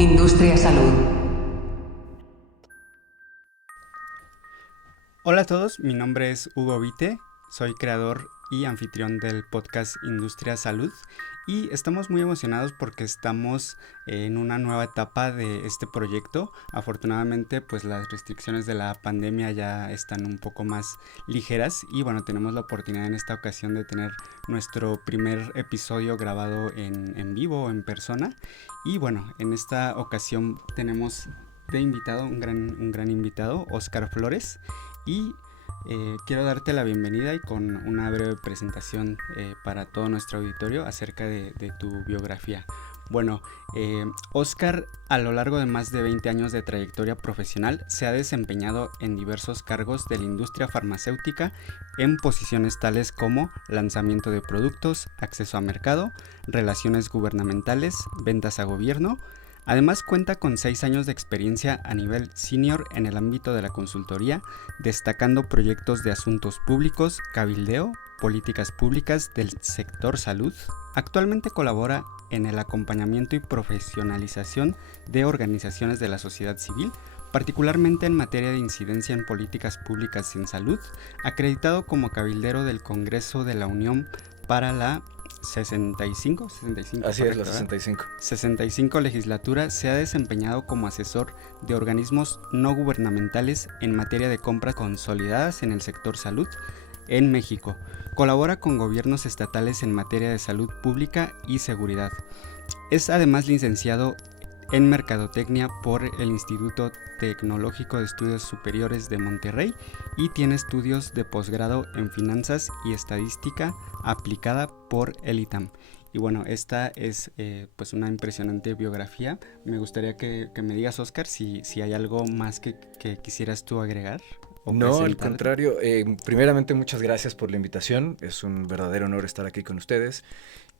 Industria Salud. Hola a todos, mi nombre es Hugo Vite, soy creador y anfitrión del podcast Industria Salud y estamos muy emocionados porque estamos en una nueva etapa de este proyecto. Afortunadamente pues las restricciones de la pandemia ya están un poco más ligeras y bueno, tenemos la oportunidad en esta ocasión de tener nuestro primer episodio grabado en vivo, en persona. Y bueno, en esta ocasión tenemos de invitado un gran invitado, Oscar Flores. Y quiero darte la bienvenida y con una breve presentación para todo nuestro auditorio acerca de tu biografía. Bueno, Oscar a lo largo de más de 20 años de trayectoria profesional se ha desempeñado en diversos cargos de la industria farmacéutica en posiciones tales como lanzamiento de productos, acceso a mercado, relaciones gubernamentales, ventas a gobierno. Además cuenta con 6 años de experiencia a nivel senior en el ámbito de la consultoría, destacando proyectos de asuntos públicos, cabildeo, políticas públicas del sector salud. Actualmente colabora en el acompañamiento y profesionalización de organizaciones de la sociedad civil, particularmente en materia de incidencia en políticas públicas en salud, acreditado como cabildero del Congreso de la Unión para la 65, Así es, la correcto, ¿verdad? 65. 65 legislatura se ha desempeñado como asesor de organismos no gubernamentales en materia de compras consolidadas en el sector salud en México. Colabora con gobiernos estatales en materia de salud pública y seguridad. Es además licenciado en Mercadotecnia por el Instituto Tecnológico de Estudios Superiores de Monterrey y tiene estudios de posgrado en Finanzas y Estadística aplicada por el ITAM. Y bueno, esta es pues una impresionante biografía. Me gustaría que me digas, Oscar, si hay algo más que quisieras tú agregar o No, al presentarte. contrario. Primeramente, muchas gracias por la invitación. Es un verdadero honor estar aquí con ustedes.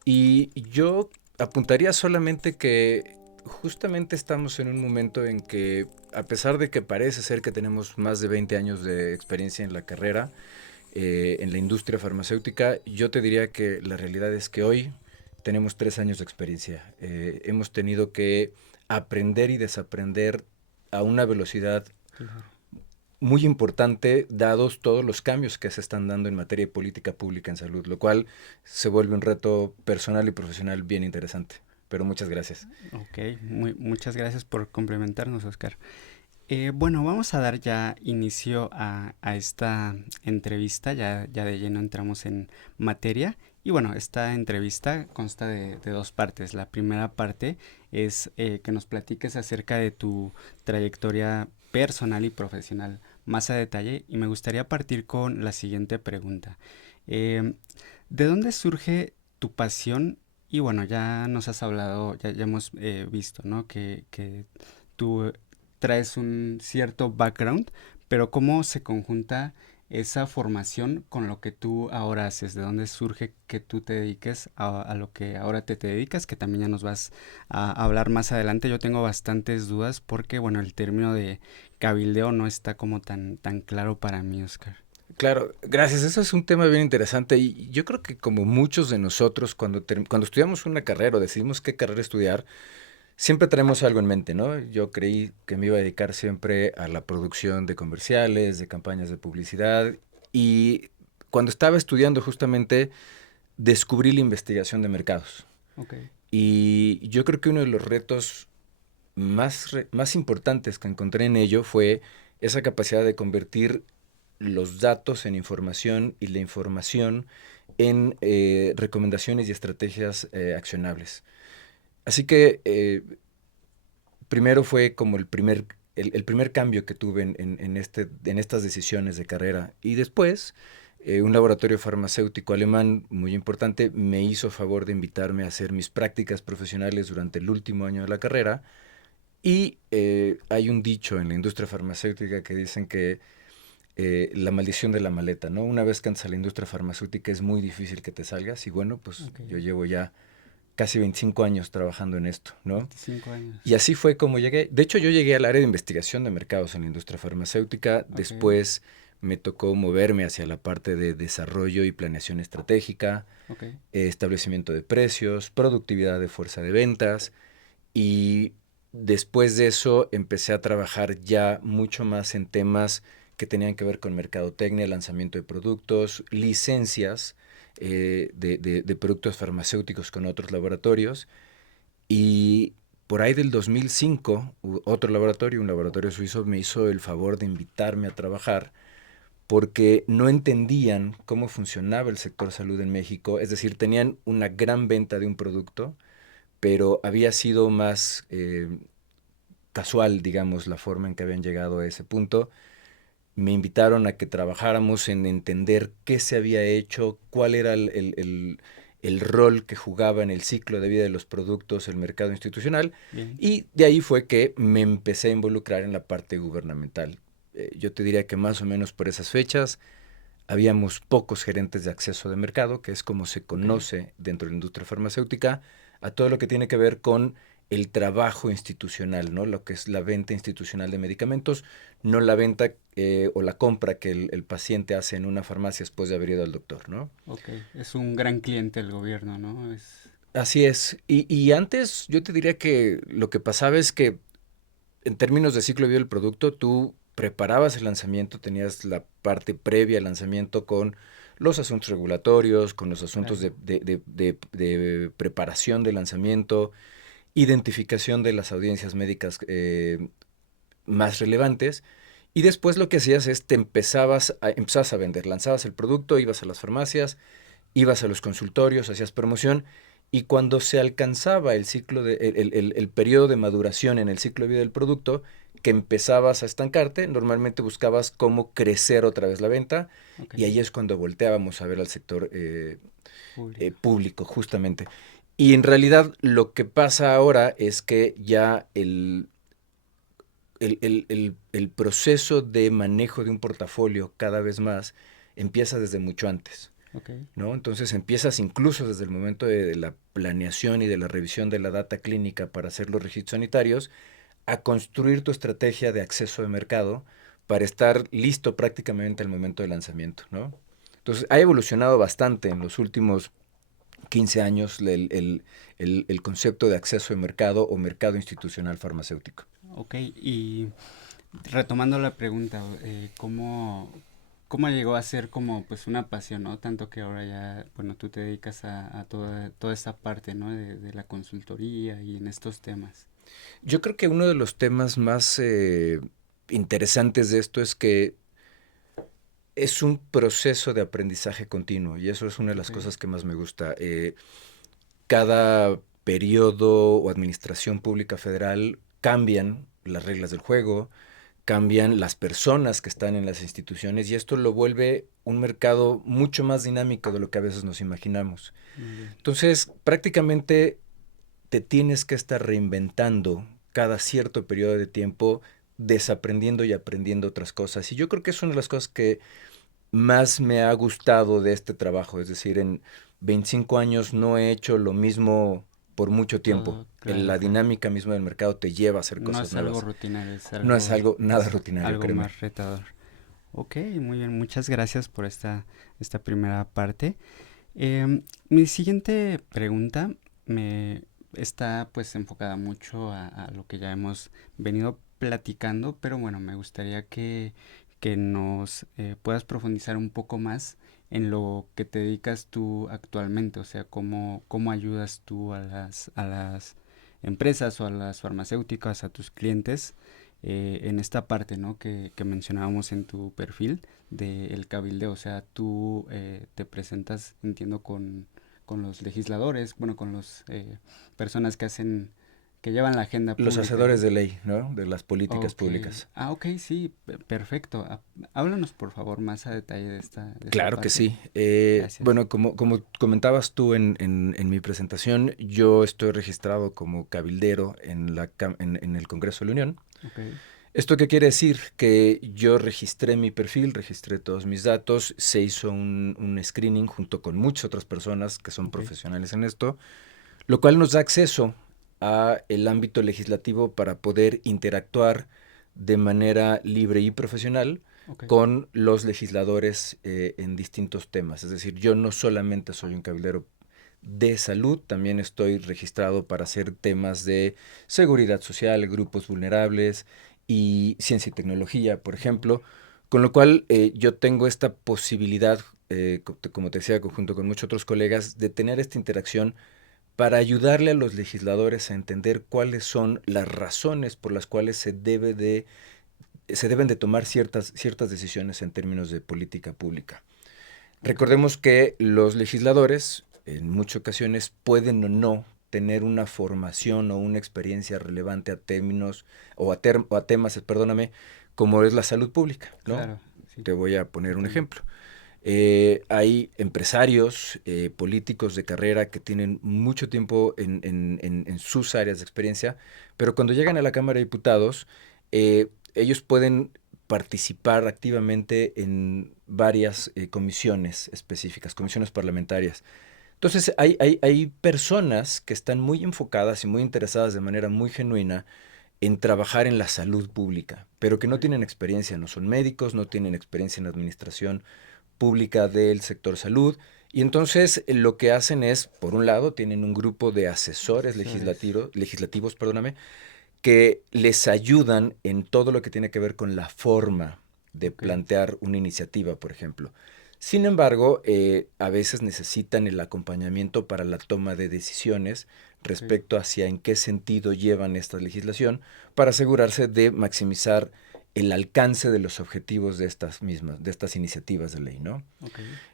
Y yo apuntaría solamente que justamente estamos en un momento en que, a pesar de que parece ser que tenemos más de 20 años de experiencia en la carrera, en la industria farmacéutica, yo te diría que la realidad es que hoy tenemos 3 años de experiencia. Hemos tenido que aprender y desaprender a una velocidad Claro. muy importante, dados todos los cambios que se están dando en materia de política pública en salud, lo cual se vuelve un reto personal y profesional bien interesante. Pero muchas gracias. Ok, muchas gracias por complementarnos, Oscar. Bueno, vamos a dar ya inicio a esta entrevista, ya de lleno entramos en materia. Y bueno, esta entrevista consta de dos partes. La primera parte es que nos platiques acerca de tu trayectoria personal y profesional más a detalle. Y me gustaría partir con la siguiente pregunta. Eh, ¿De dónde surge tu pasión? Y bueno, ya nos has hablado, ya hemos visto, ¿no? Que tú traes un cierto background, pero ¿cómo se conjunta esa formación con lo que tú ahora haces? ¿De dónde surge que tú te dediques a lo que ahora te dedicas? Que también ya nos vas a hablar más adelante. Yo tengo bastantes dudas porque, bueno, el término de cabildeo no está como tan claro para mí, Oscar. Claro, gracias. Eso es un tema bien interesante y yo creo que como muchos de nosotros cuando estudiamos una carrera o decidimos qué carrera estudiar, siempre tenemos algo en mente, ¿no? Yo creí que me iba a dedicar siempre a la producción de comerciales, de campañas de publicidad y cuando estaba estudiando justamente descubrí la investigación de mercados. Ok. Y yo creo que uno de los retos más importantes que encontré en ello fue esa capacidad de convertir los datos en información y la información en recomendaciones y estrategias accionables. Así que primero fue como el primer cambio que tuve en estas decisiones de carrera. Y después, un laboratorio farmacéutico alemán muy importante me hizo favor de invitarme a hacer mis prácticas profesionales durante el último año de la carrera. Y hay un dicho en la industria farmacéutica que dicen que la maldición de la maleta, ¿no? Una vez que entras a la industria farmacéutica es muy difícil que te salgas. Y bueno, pues Ok. yo llevo ya casi 25 años trabajando en esto, ¿no? 25 años. Y así fue como llegué. De hecho, yo llegué al área de investigación de mercados en la industria farmacéutica. Ok. Después me tocó moverme hacia la parte de desarrollo y planeación estratégica, Ok. establecimiento de precios, productividad de fuerza de ventas. Y Después de eso empecé a trabajar ya mucho más en temas que tenían que ver con mercadotecnia, lanzamiento de productos, licencias de productos farmacéuticos con otros laboratorios. Y por ahí del 2005, otro laboratorio, un laboratorio suizo, me hizo el favor de invitarme a trabajar porque no entendían cómo funcionaba el sector salud en México. Es decir, tenían una gran venta de un producto, pero había sido más casual, digamos, la forma en que habían llegado a ese punto. Me invitaron a que trabajáramos en entender qué se había hecho, cuál era el rol que jugaba en el ciclo de vida de los productos, el mercado institucional, Bien. y de ahí fue que me empecé a involucrar en la parte gubernamental. Yo te diría que más o menos por esas fechas habíamos pocos gerentes de acceso de mercado, que es como se Ok. conoce dentro de la industria farmacéutica, a todo lo que tiene que ver con el trabajo institucional, ¿no? Lo que es la venta institucional de medicamentos, no la venta o la compra que el paciente hace en una farmacia después de haber ido al doctor, ¿no? Ok. Es un gran cliente el gobierno, ¿no? Es... Así es. Y antes yo te diría que lo que pasaba es que en términos de ciclo de vida del producto, tú preparabas el lanzamiento, tenías la parte previa al lanzamiento con los asuntos regulatorios, con los asuntos Claro. de preparación del lanzamiento, identificación de las audiencias médicas más relevantes. Y después lo que hacías es te empezabas a vender, lanzabas el producto, ibas a las farmacias, ibas a los consultorios, hacías promoción, y cuando se alcanzaba el ciclo el periodo de maduración en el ciclo de vida del producto, que empezabas a estancarte, normalmente buscabas cómo crecer otra vez la venta, Ok. y ahí es cuando volteábamos a ver al sector Público. público, justamente. Y en realidad lo que pasa ahora es que ya el proceso de manejo de un portafolio cada vez más empieza desde mucho antes. Ok. ¿No? Entonces empiezas incluso desde el momento de la planeación y de la revisión de la data clínica para hacer los registros sanitarios, a construir tu estrategia de acceso de mercado para estar listo prácticamente al momento del lanzamiento, ¿no? Entonces ha evolucionado bastante en los últimos 15 años el concepto de acceso de mercado o mercado institucional farmacéutico. Ok. Y retomando la pregunta, ¿cómo llegó a ser como pues una pasión, ¿no? Tanto que ahora ya, bueno, tú te dedicas a toda esta parte, ¿no? De la consultoría y en estos temas. Yo creo que uno de los temas más interesantes de esto es que es un proceso de aprendizaje continuo y eso es una de las Ok. cosas que más me gusta. Cada periodo o administración pública federal cambian las reglas del juego, cambian las personas que están en las instituciones y esto lo vuelve un mercado mucho más dinámico de lo que a veces nos imaginamos. Muy bien. Entonces, prácticamente te tienes que estar reinventando cada cierto periodo de tiempo, desaprendiendo y aprendiendo otras cosas. Y yo creo que es una de las cosas que más me ha gustado de este trabajo. Es decir, en 25 años no he hecho lo mismo por mucho tiempo. Todo, claro, La claro. dinámica misma del mercado te lleva a hacer No cosas es algo nuevas. rutinario, es No es algo, algo nada es rutinario, algo créeme. más retador. Ok, muy bien, muchas gracias por esta primera parte. Mi siguiente pregunta me está pues enfocada mucho a lo que ya hemos venido platicando, pero bueno, me gustaría que nos puedas profundizar un poco más en lo que te dedicas tú actualmente, o sea, cómo ayudas tú a las empresas o a las farmacéuticas, a tus clientes, en esta parte, ¿no? Que mencionábamos en tu perfil del cabildeo. O sea, tú te presentas, entiendo, con los legisladores, bueno, con los personas que hacen, que llevan la agenda Los pública, hacedores ¿no? de ley, ¿no? De las políticas Ok. públicas. Ah, ok, sí, perfecto. Háblanos, por favor, más a detalle de esta Claro que parte. sí. Gracias. Bueno, como comentabas tú en mi presentación, yo estoy registrado como cabildero en el Congreso de la Unión. Ok, ¿Esto qué quiere decir? Que yo registré mi perfil, registré todos mis datos, se hizo un screening junto con muchas otras personas que son ok, profesionales en esto, lo cual nos da acceso a el ámbito legislativo para poder interactuar de manera libre y profesional ok. con los legisladores en distintos temas. Es decir, yo no solamente soy un cabildero de salud. También estoy registrado para hacer temas de seguridad social, grupos vulnerables y ciencia y tecnología, por ejemplo. Con lo cual yo tengo esta posibilidad, como te decía, junto con muchos otros colegas, de tener esta interacción para ayudarle a los legisladores a entender cuáles son las razones por las cuales se deben de tomar ciertas decisiones en términos de política pública. Recordemos que los legisladores en muchas ocasiones pueden o no tener una formación o una experiencia relevante a términos o a temas, perdóname, como es la salud pública, ¿no? Claro, sí. Te voy a poner un ejemplo. Hay empresarios, políticos de carrera que tienen mucho tiempo en sus áreas de experiencia, pero cuando llegan a la Cámara de Diputados, ellos pueden participar activamente en varias comisiones específicas, comisiones parlamentarias. Entonces, hay personas que están muy enfocadas y muy interesadas de manera muy genuina en trabajar en la salud pública, pero que no tienen experiencia, no son médicos, no tienen experiencia en administración pública del sector salud, y entonces lo que hacen es, por un lado, tienen un grupo de asesores legislativos, perdóname, que les ayudan en todo lo que tiene que ver con la forma de plantear una iniciativa, por ejemplo. Sin embargo, a veces necesitan el acompañamiento para la toma de decisiones respecto hacia en qué sentido llevan esta legislación para asegurarse de maximizar el alcance de los objetivos de estas iniciativas de ley, ¿no?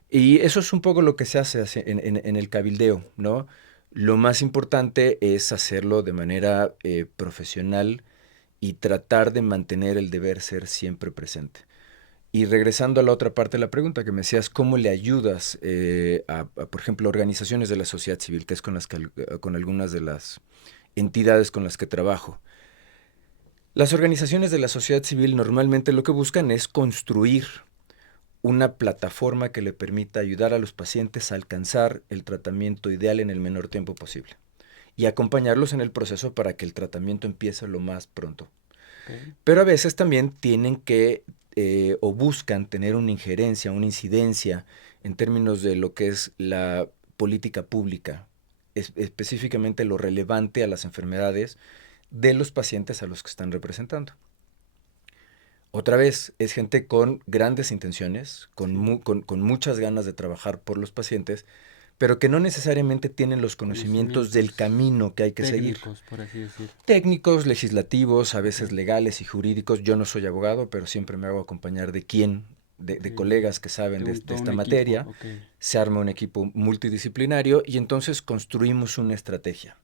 Y eso es un poco lo que se hace en el cabildeo, ¿no? Lo más importante es hacerlo de manera profesional y tratar de mantener el deber ser siempre presente. Y regresando a la otra parte de la pregunta que me decías, ¿cómo le ayudas por ejemplo, organizaciones de la sociedad civil, que es con algunas de las entidades con las que trabajo? Las organizaciones de la sociedad civil normalmente lo que buscan es construir una plataforma que le permita ayudar a los pacientes a alcanzar el tratamiento ideal en el menor tiempo posible y acompañarlos en el proceso para que el tratamiento empiece lo más pronto. Pero a veces también tienen que o buscan tener una injerencia, una incidencia en términos de lo que es la política pública, específicamente lo relevante a las enfermedades de los pacientes a los que están representando. Otra vez, es gente con grandes intenciones, con muchas ganas de trabajar por los pacientes, pero que no necesariamente tienen los conocimientos del camino que hay que seguir. Técnicos, por así decir. Técnicos, legislativos, a veces legales y jurídicos. Yo no soy abogado, pero siempre me hago acompañar de colegas que saben de esta materia. Se arma un equipo multidisciplinario y entonces construimos una estrategia.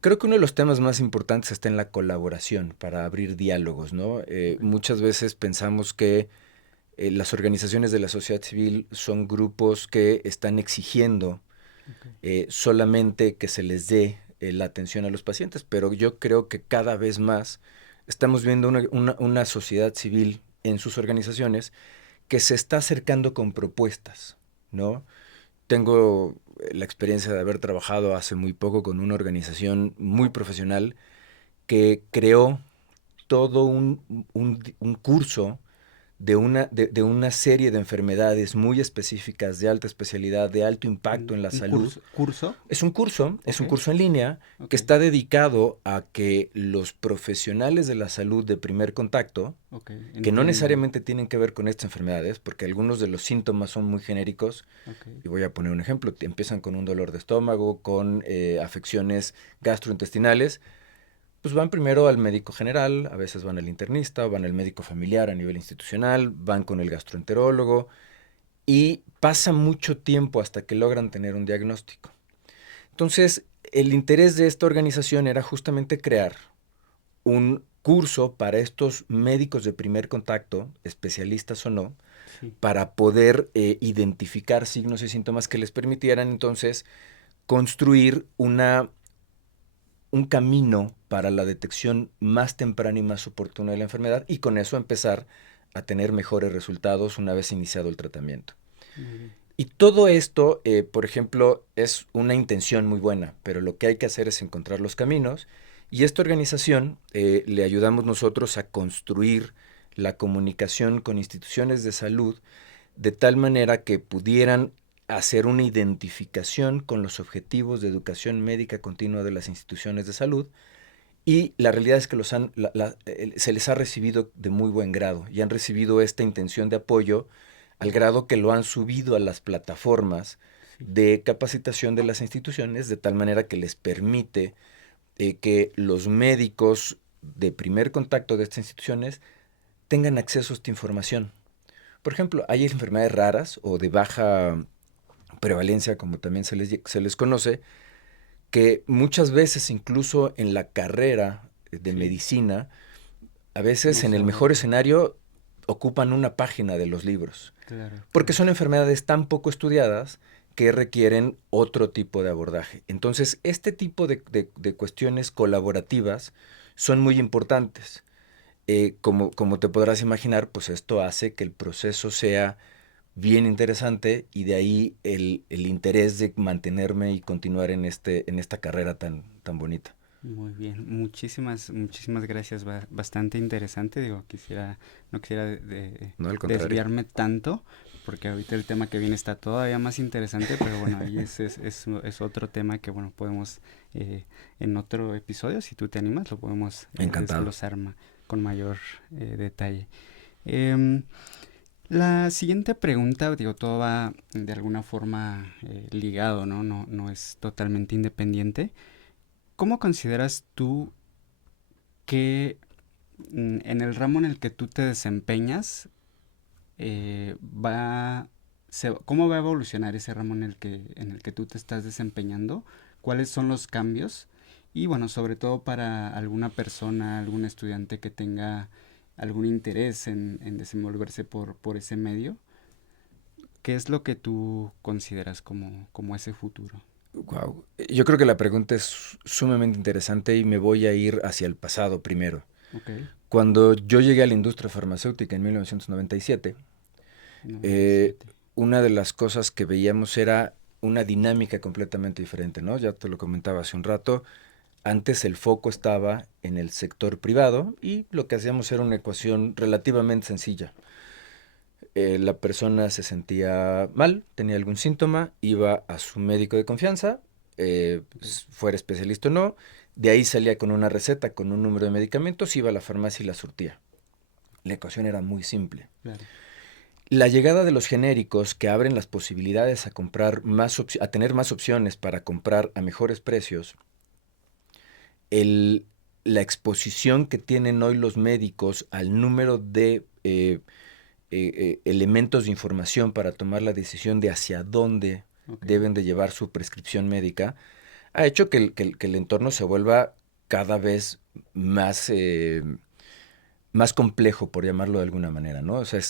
Creo que uno de los temas más importantes está en la colaboración para abrir diálogos, ¿no? Muchas veces pensamos que las organizaciones de la sociedad civil son grupos que están exigiendo solamente que se les dé la atención a los pacientes, pero yo creo que cada vez más estamos viendo una sociedad civil en sus organizaciones que se está acercando con propuestas, ¿no? Tengo la experiencia de haber trabajado hace muy poco con una organización muy profesional que creó todo un curso de una serie de enfermedades muy específicas, de alta especialidad, de alto impacto en la salud. ¿Curso? Es un curso en línea que está dedicado a que los profesionales de la salud de primer contacto, que no necesariamente tienen que ver con estas enfermedades, porque algunos de los síntomas son muy genéricos, y voy a poner un ejemplo, empiezan con un dolor de estómago, con afecciones gastrointestinales, pues van primero al médico general, a veces van al internista, van al médico familiar a nivel institucional, van con el gastroenterólogo y pasa mucho tiempo hasta que logran tener un diagnóstico. Entonces, el interés de esta organización era justamente crear un curso para estos médicos de primer contacto, especialistas o no, para poder identificar signos y síntomas que les permitieran entonces construir un camino para la detección más temprana y más oportuna de la enfermedad y con eso empezar a tener mejores resultados una vez iniciado el tratamiento. Y todo esto, por ejemplo, es una intención muy buena, pero lo que hay que hacer es encontrar los caminos y esta organización le ayudamos nosotros a construir la comunicación con instituciones de salud de tal manera que pudieran hacer una identificación con los objetivos de educación médica continua de las instituciones de salud, y la realidad es que se les ha recibido de muy buen grado y han recibido esta intención de apoyo al grado que lo han subido a las plataformas de capacitación de las instituciones, de tal manera que les permite que los médicos de primer contacto de estas instituciones tengan acceso a esta información. Por ejemplo, hay enfermedades raras o de baja prevalencia, como también se les conoce, que muchas veces incluso en la carrera de medicina, a veces en el mejor escenario ocupan una página de los libros. Claro, Porque son enfermedades tan poco estudiadas que requieren otro tipo de abordaje. Entonces, este tipo de cuestiones colaborativas son muy importantes. Como te podrás imaginar, pues esto hace que el proceso sea bien interesante, y de ahí el interés de mantenerme y continuar en esta carrera tan bonita. Muy bien, muchísimas gracias, bastante interesante, digo, no quisiera No, al contrario. desviarme tanto, porque ahorita el tema que viene está todavía más interesante, pero bueno, ahí es otro tema que, bueno, podemos en otro episodio, si tú te animas, lo podemos desglosar con mayor detalle. La siguiente pregunta, digo, todo va de alguna forma ligado, ¿no? No es totalmente independiente. ¿Cómo consideras tú que en el ramo en el que tú te desempeñas cómo va a evolucionar ese ramo en el que tú te estás desempeñando? ¿Cuáles son los cambios? Y bueno, sobre todo para alguna persona, algún estudiante que tenga algún interés en desenvolverse por ese medio, ¿qué es lo que tú consideras como ese futuro? Wow. Yo creo que la pregunta es sumamente interesante y me voy a ir hacia el pasado primero. Okay. Cuando yo llegué a la industria farmacéutica en 1997, 97. una de las cosas que veíamos era una dinámica completamente diferente, ¿no? Ya te lo comentaba hace un rato. Antes el foco estaba en el sector privado y lo que hacíamos era una ecuación relativamente sencilla. La persona se sentía mal, tenía algún síntoma, iba a su médico de confianza, fuera especialista o no, de ahí salía con una receta, con un número de medicamentos, iba a la farmacia y la surtía. La ecuación era muy simple. Claro. La llegada de los genéricos, que abren las posibilidades a comprar a tener más opciones para comprar a mejores precios, la exposición que tienen hoy los médicos al número de elementos de información para tomar la decisión de hacia dónde deben de llevar su prescripción médica, ha hecho que el entorno se vuelva cada vez más complejo, por llamarlo de alguna manera, ¿no? O sea,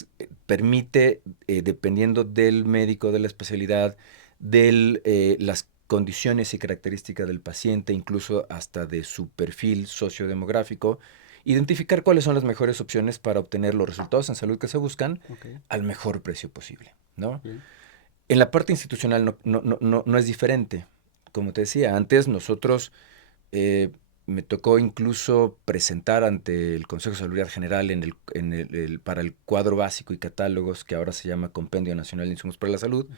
permite, dependiendo del médico, de la especialidad, de las condiciones y características del paciente, incluso hasta de su perfil sociodemográfico, identificar cuáles son las mejores opciones para obtener los resultados en salud que se buscan al mejor precio posible, ¿no? Bien. En la parte institucional no es diferente. Como te decía, antes nosotros me tocó incluso presentar ante el Consejo de Salubridad General para el cuadro básico y catálogos, que ahora se llama Compendio Nacional de Insumos para la Salud,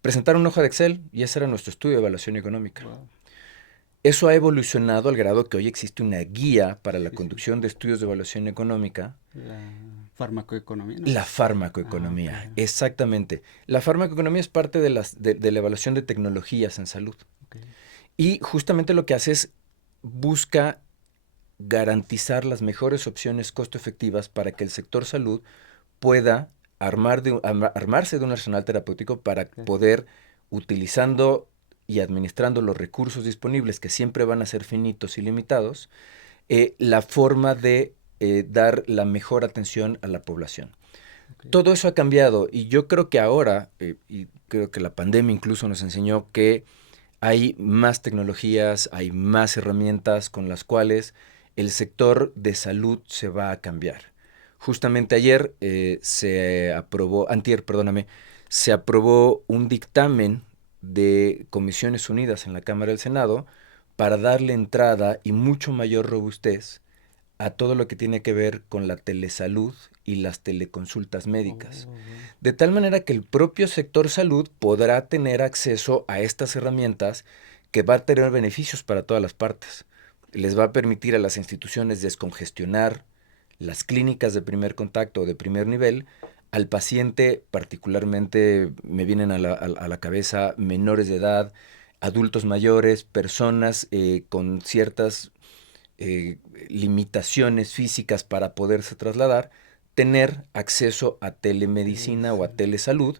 presentar una hoja de Excel, y ese era nuestro estudio de evaluación económica. Wow. Eso ha evolucionado al grado que hoy existe una guía para la conducción de estudios de evaluación económica. La farmacoeconomía, ¿no? La farmacoeconomía, exactamente. La farmacoeconomía es parte de la evaluación de tecnologías en salud. Y justamente lo que hace es busca garantizar las mejores opciones costo efectivas para que el sector salud pueda armarse de un arsenal terapéutico para poder, utilizando y administrando los recursos disponibles, que siempre van a ser finitos y limitados, la forma de dar la mejor atención a la población. Todo eso ha cambiado, y yo creo que ahora, y creo que la pandemia incluso nos enseñó que hay más tecnologías, hay más herramientas con las cuales el sector de salud se va a cambiar. Justamente ayer se aprobó un dictamen de Comisiones Unidas en la Cámara del Senado para darle entrada y mucho mayor robustez a todo lo que tiene que ver con la telesalud y las teleconsultas médicas. De tal manera que el propio sector salud podrá tener acceso a estas herramientas que va a tener beneficios para todas las partes. Les va a permitir a las instituciones descongestionar las clínicas de primer contacto o de primer nivel al paciente, particularmente me vienen a la cabeza menores de edad, adultos mayores, personas con ciertas limitaciones físicas para poderse trasladar, tener acceso a telemedicina o a telesalud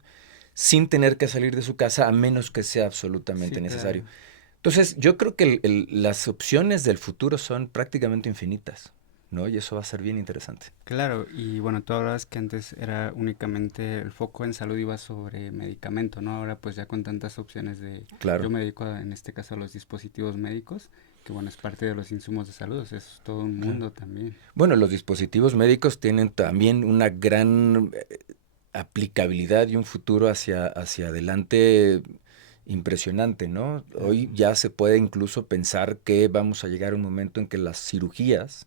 sin tener que salir de su casa a menos que sea absolutamente necesario. Claro. Entonces, yo creo que las opciones del futuro son prácticamente infinitas, ¿no? Y eso va a ser bien interesante. Claro, y bueno, tú hablabas que antes era únicamente el foco en salud iba sobre medicamento, ¿no? Ahora pues ya con tantas opciones de, yo Claro, me dedico en este caso a los dispositivos médicos, que bueno, es parte de los insumos de salud, o sea, es todo un claro. mundo también. Bueno, los dispositivos médicos tienen también una gran aplicabilidad y un futuro hacia adelante impresionante, ¿no? Claro. Hoy ya se puede incluso pensar que vamos a llegar a un momento en que las cirugías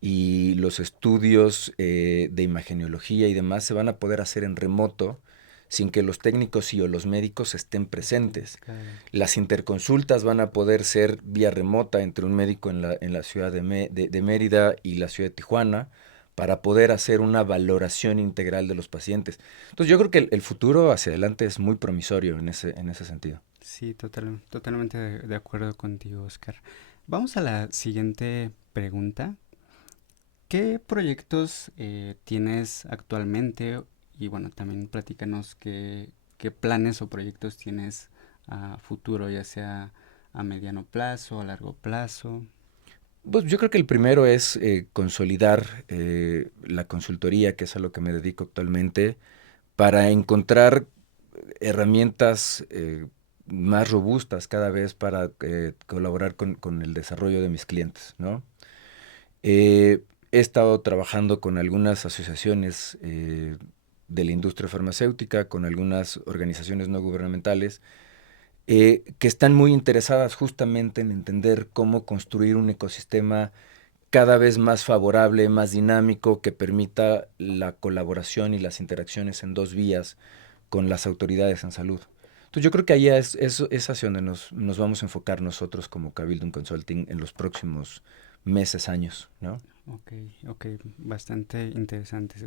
y los estudios de imagenología y demás se van a poder hacer en remoto sin que los técnicos y o los médicos estén presentes. Claro. Las interconsultas van a poder ser vía remota entre un médico en la ciudad de Mérida y la ciudad de Tijuana para poder hacer una valoración integral de los pacientes. Entonces yo creo que el futuro hacia adelante es muy promisorio en ese sentido. Sí, totalmente de acuerdo contigo, Oscar. Vamos a la siguiente pregunta. ¿Qué proyectos tienes actualmente? Y bueno, también platícanos qué planes o proyectos tienes a futuro, ya sea a mediano plazo, a largo plazo. Pues yo creo que el primero es consolidar la consultoría, que es a lo que me dedico actualmente, para encontrar herramientas más robustas cada vez para colaborar con el desarrollo de mis clientes, ¿no? He estado trabajando con algunas asociaciones de la industria farmacéutica, con algunas organizaciones no gubernamentales, que están muy interesadas justamente en entender cómo construir un ecosistema cada vez más favorable, más dinámico, que permita la colaboración y las interacciones en dos vías con las autoridades en salud. Entonces yo creo que ahí es hacia donde nos vamos a enfocar nosotros como Cabildo Consulting en los próximos meses, años, ¿no? Ok, ok, bastante interesantes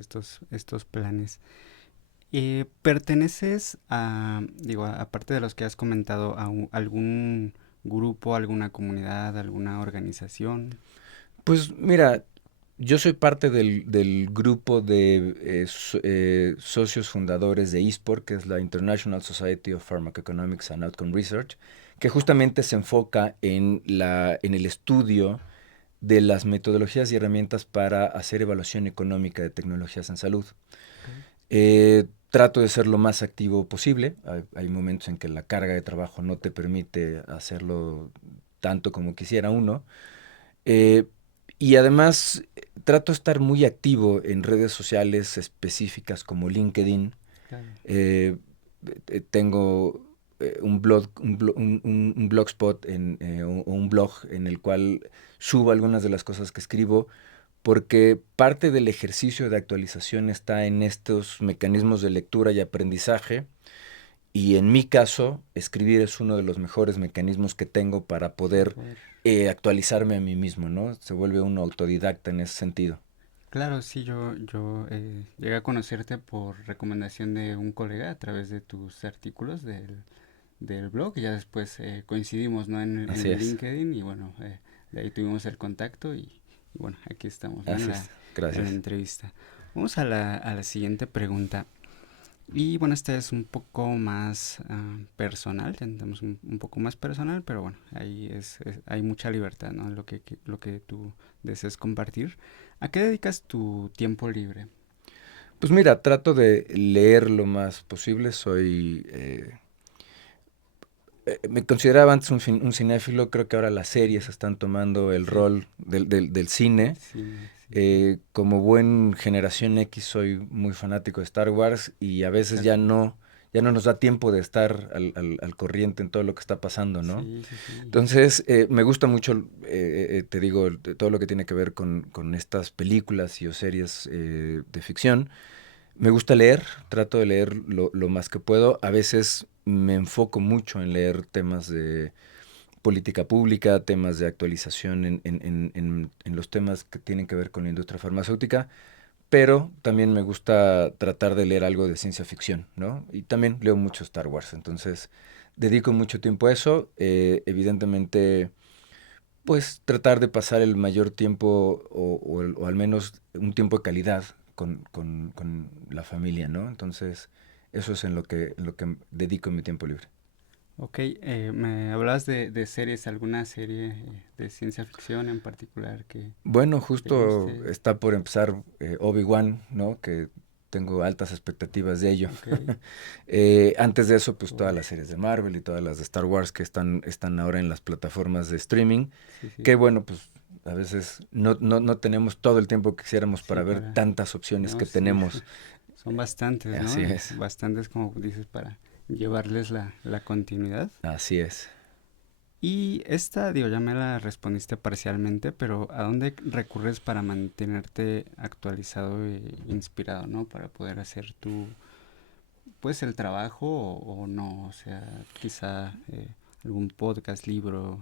estos planes. ¿Perteneces a, digo, aparte de los que has comentado, a algún grupo, alguna comunidad, alguna organización? Pues mira, yo soy parte del grupo de socios fundadores de ISPOR, que es la International Society of Pharmacoeconomics and Outcome Research, que justamente se enfoca en el estudio de las metodologías y herramientas para hacer evaluación económica de tecnologías en salud. Okay. Trato de ser lo más activo posible. Hay momentos en que la carga de trabajo no te permite hacerlo tanto como quisiera uno. Eh, y además trato de estar muy activo en redes sociales específicas como LinkedIn. Claro. Eh, Tengo un blog, un blogspot o un blog en el cual subo algunas de las cosas que escribo, porque parte del ejercicio de actualización está en estos mecanismos de lectura y aprendizaje. Y en mi caso, escribir es uno de los mejores mecanismos que tengo para Para poder poder. actualizarme a mí mismo, ¿no? Se vuelve uno autodidacta en ese sentido. Claro, sí, yo llegué a conocerte por recomendación de un colega a través de tus artículos del blog y ya después coincidimos, ¿no? Así En es, LinkedIn y bueno, de ahí tuvimos el contacto y bueno, aquí estamos, ¿no? así es. En la Gracias. entrevista. Vamos a la siguiente pregunta. Y bueno, esta es un poco más personal, ya entramos un poco más personal, pero bueno, ahí hay mucha libertad, ¿no? En lo que tú desees compartir. ¿A qué dedicas tu tiempo libre? Pues mira, trato de leer lo más posible. Me consideraba antes un cinéfilo, creo que ahora las series están tomando el Sí, rol del cine. el cine, sí, sí, Como buen generación X soy muy fanático de Star Wars y a veces claro. ya no nos da tiempo de estar al corriente en todo lo que está pasando, ¿no? Sí, sí, sí. Entonces, me gusta mucho, te digo, todo lo que tiene que ver con estas películas y o series de ficción. Me gusta leer, trato de leer lo más que puedo. A veces me enfoco mucho en leer temas de política pública, temas de actualización en los temas que tienen que ver con la industria farmacéutica, pero también me gusta tratar de leer algo de ciencia ficción, ¿no? Y también leo mucho Star Wars, entonces dedico mucho tiempo a eso. Evidentemente, pues tratar de pasar el mayor tiempo o al menos un tiempo de calidad con la familia, ¿no? Entonces, eso es en lo que dedico mi tiempo libre. Ok, me hablabas de series, ¿alguna serie de ciencia ficción en particular Bueno, que te justo guste? está por empezar Obi-Wan, ¿no? Que tengo altas expectativas de ello. Ok, Antes de eso, pues todas uy, las series de Marvel y todas las de Star Wars que están ahora en las plataformas de streaming, sí, sí, que bueno, pues a veces no tenemos todo el tiempo que quisiéramos sí, para ver para, tantas opciones no, que sí, tenemos. son bastantes, Así ¿no? es, Bastantes, como dices, para llevarles la continuidad. así es. Y esta, digo, ya me la respondiste parcialmente, pero ¿a dónde recurres para mantenerte actualizado e inspirado, ¿no? Para poder hacer pues, el trabajo o no, o sea, quizá algún podcast, libro,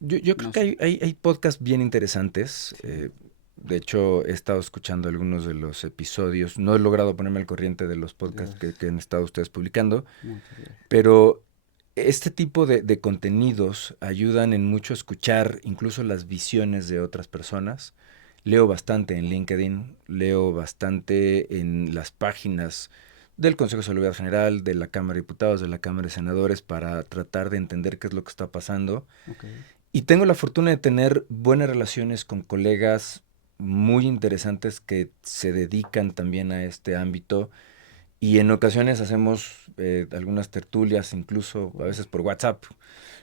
Yo creo no que sé. hay podcasts bien interesantes. Sí, De hecho, he estado escuchando algunos de los episodios. No he logrado ponerme al corriente de los de podcasts los, que han estado ustedes publicando, muchas gracias. pero este tipo de contenidos ayudan en mucho a escuchar incluso las visiones de otras personas. Leo bastante en LinkedIn, leo bastante en las páginas del Consejo de Salud General, de la Cámara de Diputados, de la Cámara de Senadores, para tratar de entender qué es lo que está pasando. Ok, Y tengo la fortuna de tener buenas relaciones con colegas muy interesantes que se dedican también a este ámbito y en ocasiones hacemos algunas tertulias, incluso a uy, veces por WhatsApp,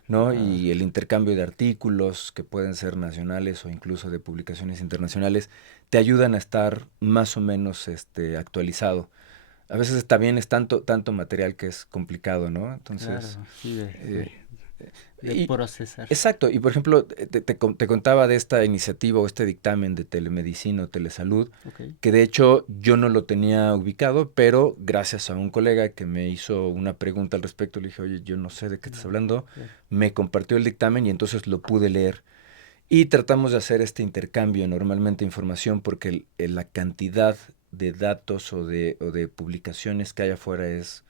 ¿no? ah, Y el intercambio de artículos que pueden ser nacionales o incluso de publicaciones internacionales te ayudan a estar más o menos actualizado. A veces también es tanto material que es complicado, ¿no? Entonces, claro, sí, eh, de y, procesar. exacto, y por ejemplo, te contaba de esta iniciativa o este dictamen de telemedicina o telesalud, Ok, que de hecho yo no lo tenía ubicado, pero gracias a un colega que me hizo una pregunta al respecto, le dije, oye, yo no sé de qué estás hablando, claro. me compartió el dictamen y entonces lo pude leer. Y tratamos de hacer este intercambio normalmente de información porque la cantidad de datos o de publicaciones que hay afuera es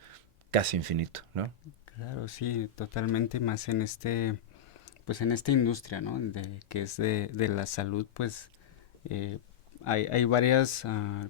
casi infinito, ¿no? Claro, sí, totalmente más en pues en esta industria, ¿no? Que es de la salud, pues eh, hay varias,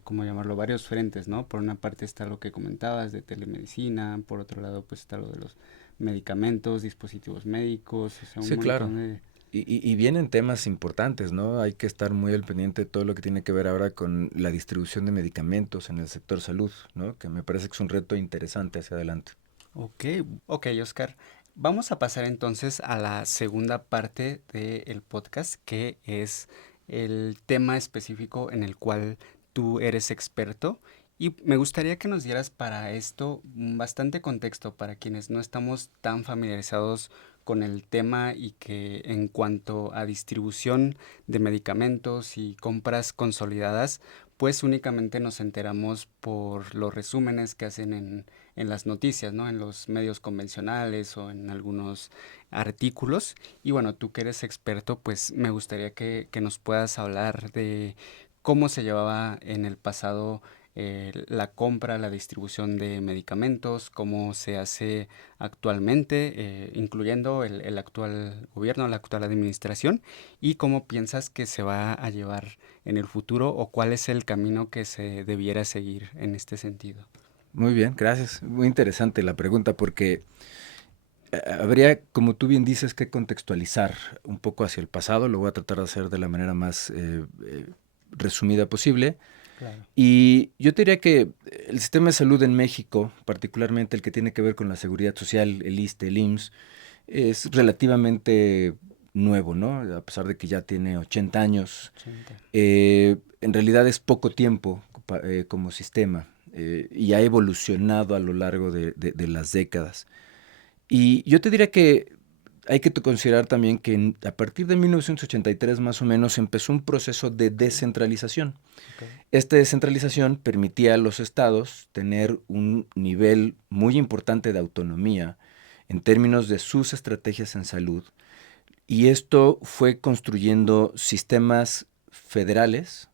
¿cómo llamarlo? Varios frentes, ¿no? Por una parte está lo que comentabas de telemedicina, por otro lado pues está lo de los medicamentos, dispositivos médicos, o sea, un Sí, claro. montón de... Y vienen temas importantes, ¿no? Hay que estar muy al pendiente de todo lo que tiene que ver ahora con la distribución de medicamentos en el sector salud, ¿no? Que me parece que es un reto interesante hacia adelante. Ok, ok, Oscar. Vamos a pasar entonces a la segunda parte del podcast, que es el tema específico en el cual tú eres experto. Y me gustaría que nos dieras para esto bastante contexto para quienes no estamos tan familiarizados con el tema y que en cuanto a distribución de medicamentos y compras consolidadas, pues únicamente nos enteramos por los resúmenes que hacen en las noticias, ¿no? En los medios convencionales o en algunos artículos. Y bueno, tú que eres experto, pues me gustaría que nos puedas hablar de cómo se llevaba en el pasado la compra, la distribución de medicamentos, cómo se hace actualmente, incluyendo el actual gobierno, la actual administración, y cómo piensas que se va a llevar en el futuro o cuál es el camino que se debiera seguir en este sentido. Muy bien, gracias. Muy interesante la pregunta porque habría, como tú bien dices, que contextualizar un poco hacia el pasado. Lo voy a tratar de hacer de la manera más resumida posible. Claro. Y yo te diría que el sistema de salud en México, particularmente el que tiene que ver con la seguridad social, el ISSSTE, el IMSS, es relativamente nuevo, ¿no? A pesar de que ya tiene 80 años, 80. en realidad es poco tiempo como sistema. y ha evolucionado a lo largo de las décadas. Y yo te diría que hay que considerar también que a partir de 1983 más o menos empezó un proceso de descentralización. Ok. Esta descentralización permitía a los estados tener un nivel muy importante de autonomía en términos de sus estrategias en salud, y esto fue construyendo sistemas federales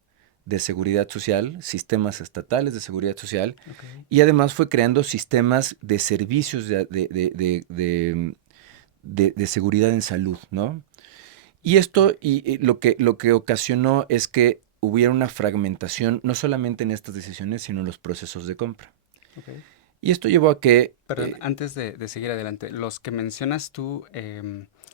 de seguridad social, sistemas estatales de seguridad social, Ok. y además fue creando sistemas de servicios de seguridad en salud, ¿no? Y esto y lo que ocasionó es que hubiera una fragmentación no solamente en estas decisiones, sino en los procesos de compra. Ok. Y esto llevó a que Perdón, antes de seguir adelante, los que mencionas tú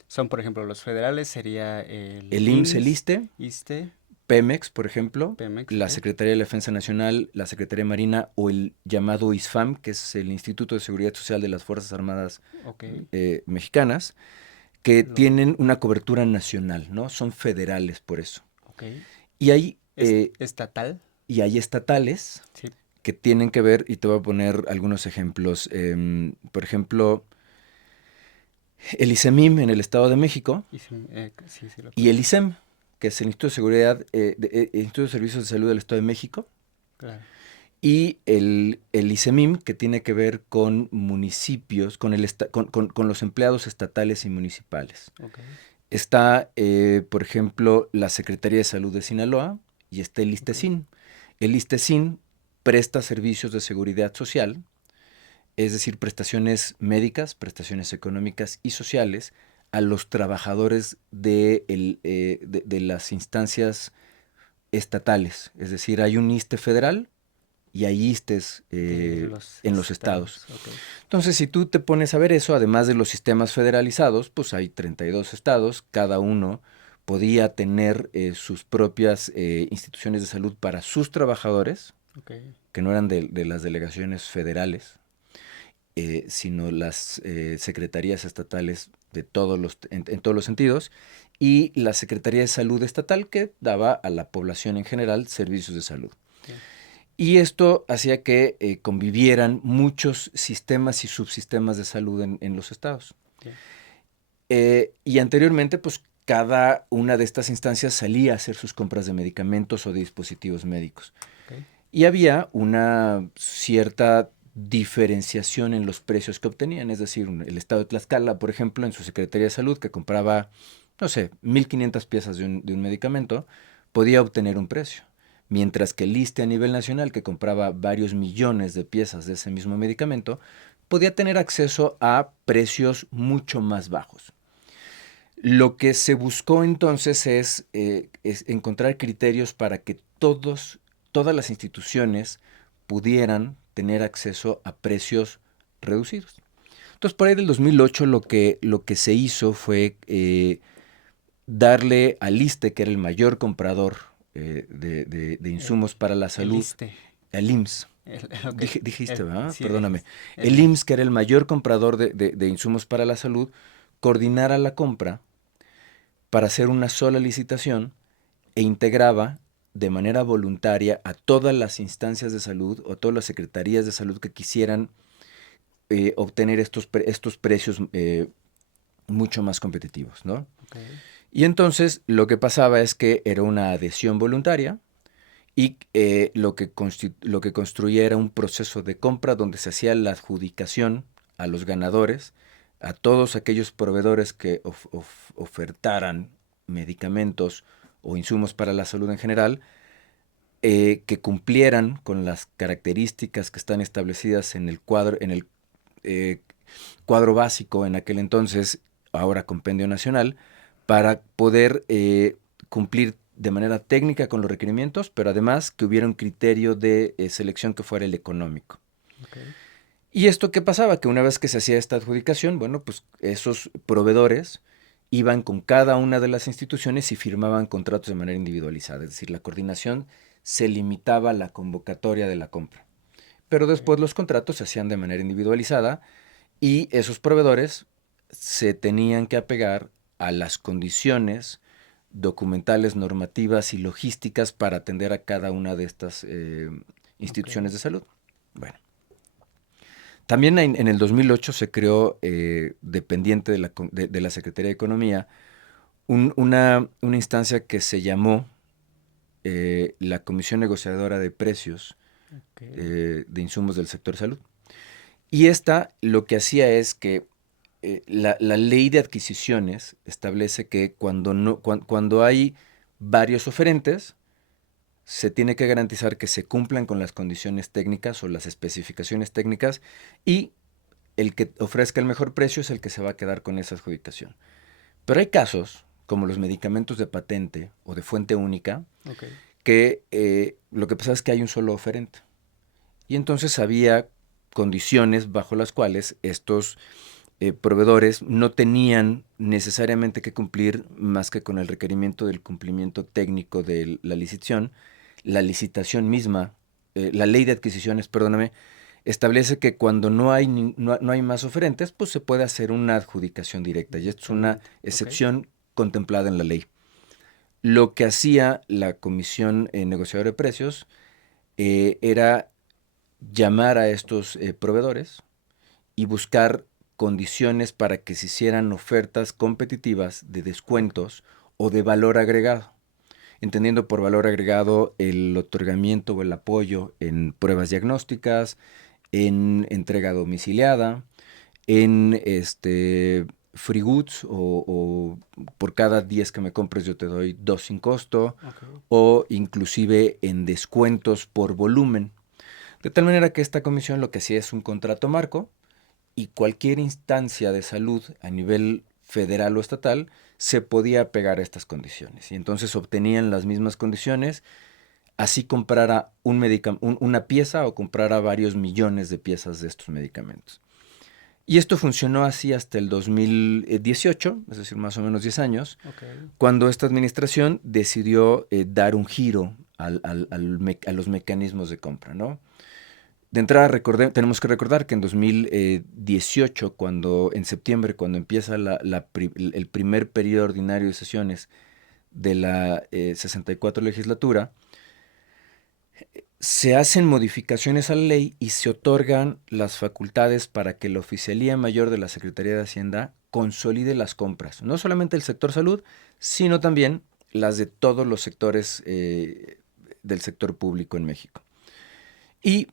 son, por ejemplo, los federales, sería el el IMSS, el IMSS, ISSSTE, ISSSTE, Pemex, por ejemplo, Pemex, la ok. Secretaría de la Defensa Nacional, la Secretaría de Marina o el llamado ISFAM, que es el Instituto de Seguridad Social de las Fuerzas Armadas Ok. mexicanas, que Lo, tienen una cobertura nacional, ¿no? Son federales por eso. ok. Y hay, Estatal, y hay estatales sí. que tienen que ver, y te voy a poner algunos ejemplos. Por ejemplo, el ICEMIM en el Estado de México Sí, sí, lo y el conozco. ISEM, que es el Instituto de Seguridad, Instituto de Servicios de Salud del Estado de México, Claro. y el ICEMIM, que tiene que ver con municipios, con los empleados estatales y municipales. Ok. Está, por ejemplo, la Secretaría de Salud de Sinaloa y está el Ok. ISTESIN. El ISTESIN presta servicios de seguridad social, es decir, prestaciones médicas, prestaciones económicas y sociales a los trabajadores de las instancias estatales. Es decir, hay un ISSSTE federal y hay ISSSTEs De los en los estados. estados, ok. Entonces, si tú te pones a ver eso, además de los sistemas federalizados, pues hay 32 estados, cada uno podía tener sus propias instituciones de salud para sus trabajadores, Ok. que no eran de las delegaciones federales, sino las secretarías estatales de en todos los sentidos, y la Secretaría de Salud estatal que daba a la población en general servicios de salud. Sí. Y esto hacía que convivieran muchos sistemas y subsistemas de salud en los estados. Sí. Y anteriormente, pues cada una de estas instancias salía a hacer sus compras de medicamentos o de dispositivos médicos. Ok. Y había una cierta diferenciación en los precios que obtenían. Es decir, el estado de Tlaxcala, por ejemplo, en su Secretaría de Salud, que compraba, no sé, 1,500 piezas de un medicamento, podía obtener un precio. Mientras que el ISSSTE a nivel nacional, que compraba varios millones de piezas de ese mismo medicamento, podía tener acceso a precios mucho más bajos. Lo que se buscó entonces es encontrar criterios para que todas las instituciones pudieran tener acceso a precios reducidos. Entonces, por ahí del 2008 lo que se hizo fue darle al ISSSTE, que era el mayor comprador de El, insumos para la el salud, ISSSTE. al IMSS. Ok. Dijiste, ¿verdad? Sí, Perdóname. dijiste. El El IMSS. IMSS, que era el mayor comprador de insumos para la salud, coordinara la compra para hacer una sola licitación e integraba de manera voluntaria a todas las instancias de salud o todas las secretarías de salud que quisieran obtener estos precios mucho más competitivos, ¿no? Ok. Y entonces lo que pasaba es que era una adhesión voluntaria y lo que construía era un proceso de compra donde se hacía la adjudicación a los ganadores, a todos aquellos proveedores que ofertaran medicamentos o insumos para la salud en general, que cumplieran con las características que están establecidas en el eh, cuadro básico en aquel entonces, ahora Compendio Nacional, para poder cumplir de manera técnica con los requerimientos, pero además que hubiera un criterio de selección que fuera el económico. Ok. ¿Y esto qué pasaba? Que una vez que se hacía esta adjudicación, bueno, pues esos proveedores iban con cada una de las instituciones y firmaban contratos de manera individualizada, es decir, la coordinación se limitaba a la convocatoria de la compra. Pero Ok. después los contratos se hacían de manera individualizada y esos proveedores se tenían que apegar a las condiciones documentales, normativas y logísticas para atender a cada una de estas Ok. instituciones de salud. Bueno, también en el 2008 se creó, dependiente de la Secretaría de Economía, una instancia que se llamó la Comisión Negociadora de Precios Ok. de Insumos del Sector Salud. Y esta lo que hacía es que la ley de adquisiciones establece que cuando hay varios oferentes, se tiene que garantizar que se cumplan con las condiciones técnicas o las especificaciones técnicas, y el que ofrezca el mejor precio es el que se va a quedar con esa adjudicación. Pero hay casos, como los medicamentos de patente o de fuente única, Ok. que lo que pasa es que hay un solo oferente. Y entonces había condiciones bajo las cuales estos proveedores no tenían necesariamente que cumplir más que con el requerimiento del cumplimiento técnico de la licitación misma, la ley de adquisiciones, perdóname, establece que cuando no hay más oferentes, pues se puede hacer una adjudicación directa, y esto es una Directamente. Ok. excepción contemplada en la ley. Lo que hacía la Comisión Negociadora de Precios era llamar a estos proveedores y buscar condiciones para que se hicieran ofertas competitivas de Ok. descuentos o de valor agregado, entendiendo por valor agregado el otorgamiento o el apoyo en pruebas diagnósticas, en entrega domiciliada, en free goods, o por cada 10 que me compres yo te doy 2 sin costo, Ok. o inclusive en descuentos por volumen. De tal manera que esta comisión lo que hacía es un contrato marco, y cualquier instancia de salud a nivel federal o estatal se podía pegar a estas condiciones. Y entonces obtenían las mismas condiciones, así comprara una pieza o comprara varios millones de piezas de estos medicamentos. Y esto funcionó así hasta el 2018, es decir, más o menos 10 años, Ok. cuando esta administración decidió dar un giro a los mecanismos de compra, ¿no? De entrada, tenemos que recordar que en 2018, en septiembre, cuando empieza el primer periodo ordinario de sesiones de la 64 legislatura, se hacen modificaciones a la ley y se otorgan las facultades para que la Oficialía Mayor de la Secretaría de Hacienda consolide las compras, no solamente del sector salud, sino también las de todos los sectores del sector público en México. Y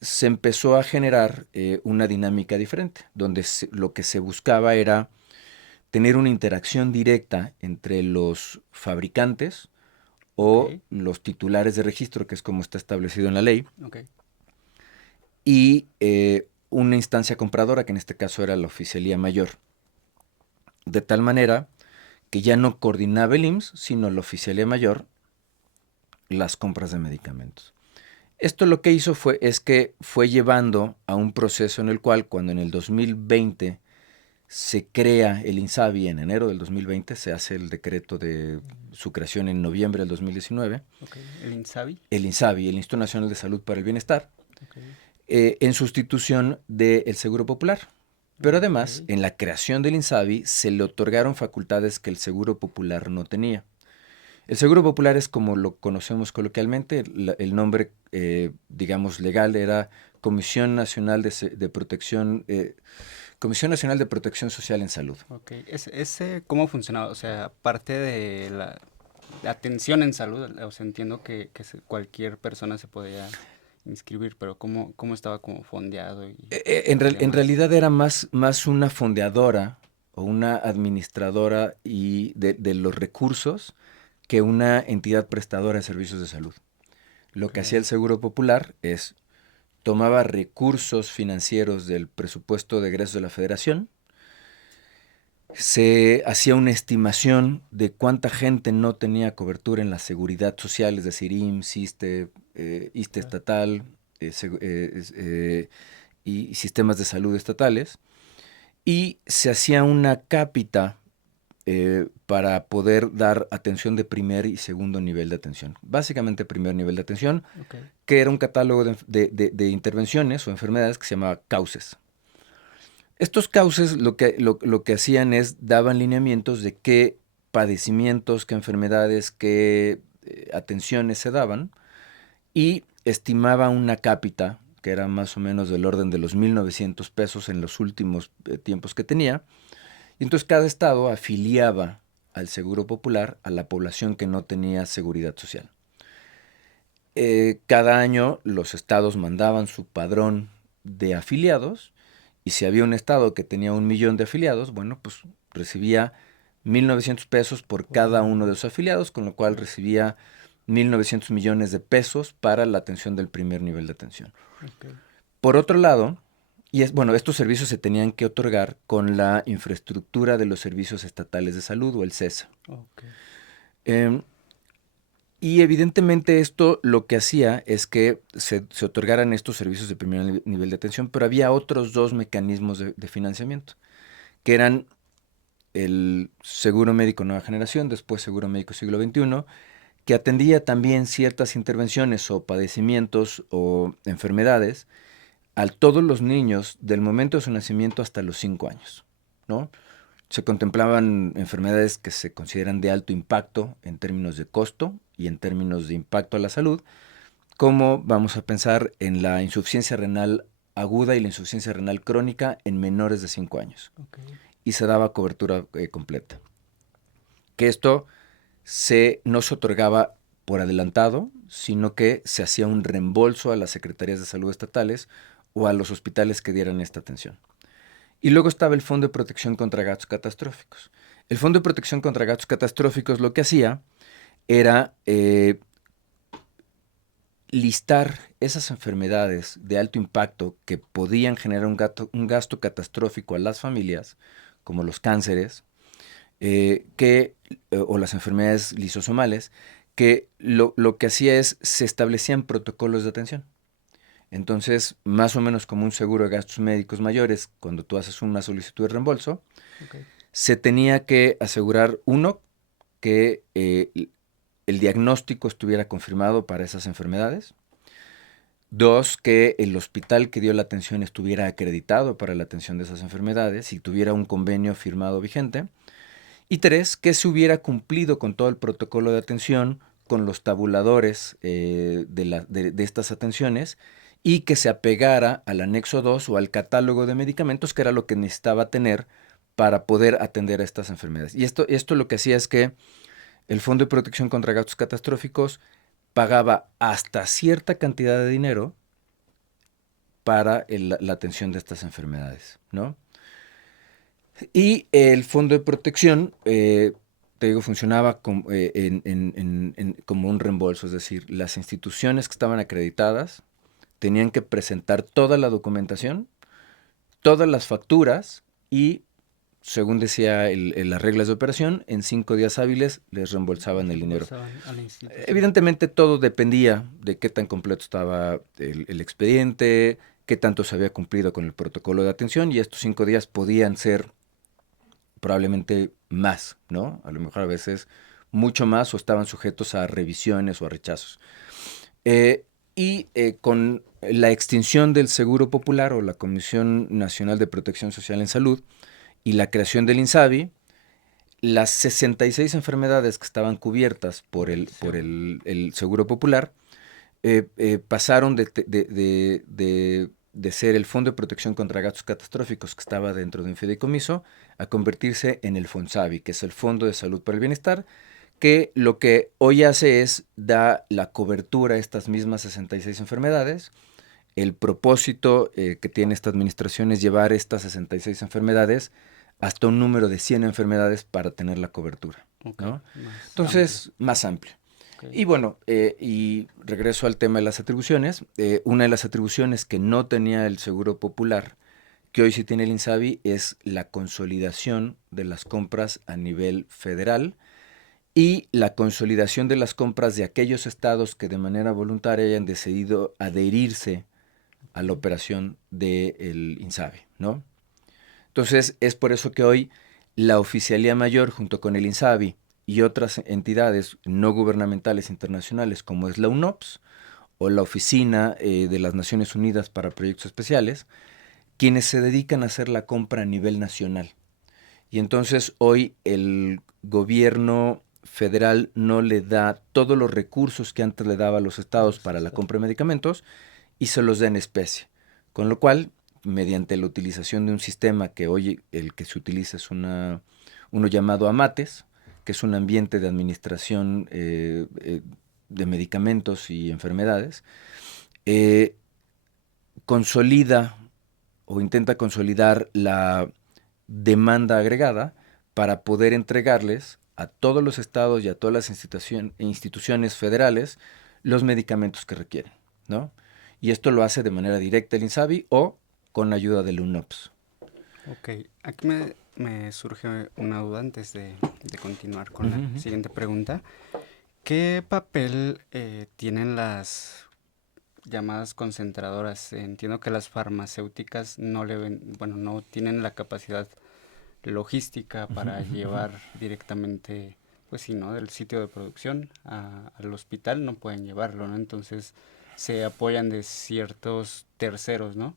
se empezó a generar una dinámica diferente, donde lo que se buscaba era tener una interacción directa entre los fabricantes Ok. o los titulares de registro, que es como está establecido en la ley, Ok. y una instancia compradora, que en este caso era la Oficialía Mayor. De tal manera que ya no coordinaba el IMSS, sino la Oficialía Mayor, las compras de medicamentos. Esto lo que hizo es que fue llevando a un proceso en el cual, cuando en el 2020 se crea el INSABI, en enero del 2020, se hace el decreto de su creación en noviembre del 2019, Ok. El Insabi. el INSABI, el Instituto Nacional de Salud para el Bienestar, Ok. en sustitución del Seguro Popular. Pero Ok. además, en la creación del INSABI se le otorgaron facultades que el Seguro Popular no tenía. El Seguro Popular es como lo conocemos coloquialmente, el nombre, digamos, legal era Comisión Nacional de Protección, Comisión Nacional de Protección Social en Salud. Ok. Ese, ¿cómo funcionaba? O sea, parte de la atención en salud, o sea, entiendo cualquier persona se podía inscribir, pero ¿cómo estaba como fondeado y En demás? realidad era más una fondeadora o una administradora de los recursos que una entidad prestadora de servicios de salud. Lo Ok. que hacía el Seguro Popular es tomaba recursos financieros del presupuesto de egresos de la Federación, se hacía una estimación de cuánta gente no tenía cobertura en la seguridad social, es decir, IMSS, ISSSTE Claro. estatal, y sistemas de salud estatales, y se hacía una cápita para poder dar atención de primer y segundo nivel de atención. Básicamente primer nivel de atención, Ok. que era un catálogo de intervenciones o enfermedades que se llamaba cauces. Estos cauces lo que hacían es daban lineamientos de qué padecimientos, qué enfermedades, qué atenciones se daban, y estimaba una cápita que era más o menos del orden de los 1,900 pesos en los últimos tiempos que tenía. Y entonces cada estado afiliaba al Seguro Popular a la población que no tenía seguridad social. Cada año los estados mandaban su padrón de afiliados, y si había un estado que tenía 1,000,000 de afiliados, bueno, pues recibía 1,900 pesos por cada uno de sus afiliados, con lo cual recibía 1,900 millones de pesos para la atención del primer nivel de atención. Okay. Por otro lado, bueno, estos servicios se tenían que otorgar con la infraestructura de los servicios estatales de salud, o el CESA. Okay. Y evidentemente esto lo que hacía es que se otorgaran estos servicios de primer nivel de atención, pero había otros dos mecanismos de financiamiento, que eran el Seguro Médico Nueva Generación, después Seguro Médico Siglo XXI, que atendía también ciertas intervenciones o padecimientos o enfermedades a todos los niños del momento de su nacimiento hasta los 5 años, ¿no? Se contemplaban enfermedades que se consideran de alto impacto en términos de costo y en términos de impacto a la salud, como vamos a pensar en la insuficiencia renal aguda y la insuficiencia renal crónica en menores de 5 años. Okay. Y se daba cobertura completa. Que esto no se otorgaba por adelantado, sino que se hacía un reembolso a las secretarías de salud estatales o a los hospitales que dieran esta atención. Y luego estaba el Fondo de Protección contra Gastos Catastróficos. El Fondo de Protección contra Gastos Catastróficos lo que hacía era listar esas enfermedades de alto impacto que podían generar un gasto catastrófico a las familias, como los cánceres o las enfermedades lisosomales, que lo que hacía es, se establecían protocolos de atención. Entonces, más o menos como un seguro de gastos médicos mayores, cuando tú haces una solicitud de reembolso, okay, se tenía que asegurar, uno, que el diagnóstico estuviera confirmado para esas enfermedades. 2, que el hospital que dio la atención estuviera acreditado para la atención de esas enfermedades y tuviera un convenio firmado vigente. Y 3, que se hubiera cumplido con todo el protocolo de atención, con los tabuladores de estas atenciones, y que se apegara al anexo 2 o al catálogo de medicamentos, que era lo que necesitaba tener para poder atender a estas enfermedades. Y esto lo que hacía es que el Fondo de Protección contra Gastos Catastróficos pagaba hasta cierta cantidad de dinero para la atención de estas enfermedades, ¿no? Y el Fondo de Protección, te digo, funcionaba como un reembolso, es decir, las instituciones que estaban acreditadas tenían que presentar toda la documentación, todas las facturas y, según decía las reglas de operación, en 5 días hábiles les reembolsaban el dinero. Evidentemente todo dependía de qué tan completo estaba el expediente, qué tanto se había cumplido con el protocolo de atención, y estos 5 días podían ser probablemente más, ¿no? A lo mejor a veces mucho más, o estaban sujetos a revisiones o a rechazos. Con la extinción del Seguro Popular o la Comisión Nacional de Protección Social en Salud y la creación del INSABI, las 66 enfermedades que estaban cubiertas por el Seguro Popular pasaron de ser el Fondo de Protección contra Gastos Catastróficos, que estaba dentro de un fideicomiso, a convertirse en el FONSABI, que es el Fondo de Salud para el Bienestar, que lo que hoy hace es da la cobertura a estas mismas 66 enfermedades. El propósito que tiene esta administración es llevar estas 66 enfermedades hasta un número de 100 enfermedades para tener la cobertura, okay, ¿no? Entonces, más amplio. Okay. Y bueno, y regreso al tema de las atribuciones. Una de las atribuciones que no tenía el Seguro Popular, que hoy sí tiene el INSABI, es la consolidación de las compras a nivel federal y la consolidación de las compras de aquellos estados que de manera voluntaria hayan decidido adherirse a la operación del INSABI, ¿no? Entonces, es por eso que hoy la Oficialía Mayor, junto con el INSABI y otras entidades no gubernamentales internacionales, como es la UNOPS o la Oficina de las Naciones Unidas para Proyectos Especiales, quienes se dedican a hacer la compra a nivel nacional. Y entonces hoy el gobierno federal no le da todos los recursos que antes le daba a los estados para la compra de medicamentos, y se los da en especie. Con lo cual, mediante la utilización de un sistema que hoy el que se utiliza es uno llamado AMATES, que es un ambiente de administración de medicamentos y enfermedades, eh, consolida o intenta consolidar la demanda agregada para poder entregarles a todos los estados y a todas las instituciones federales los medicamentos que requieren, ¿no? Y esto lo hace de manera directa el INSABI o con ayuda del UNOPS. Ok, aquí me surge una duda antes de continuar con la siguiente pregunta. ¿Qué papel tienen las llamadas concentradoras? Entiendo que las farmacéuticas no tienen la capacidad logística para llevar directamente, pues sí, ¿no? Del sitio de producción al hospital, no pueden llevarlo, ¿no? Entonces se apoyan de ciertos terceros, ¿no?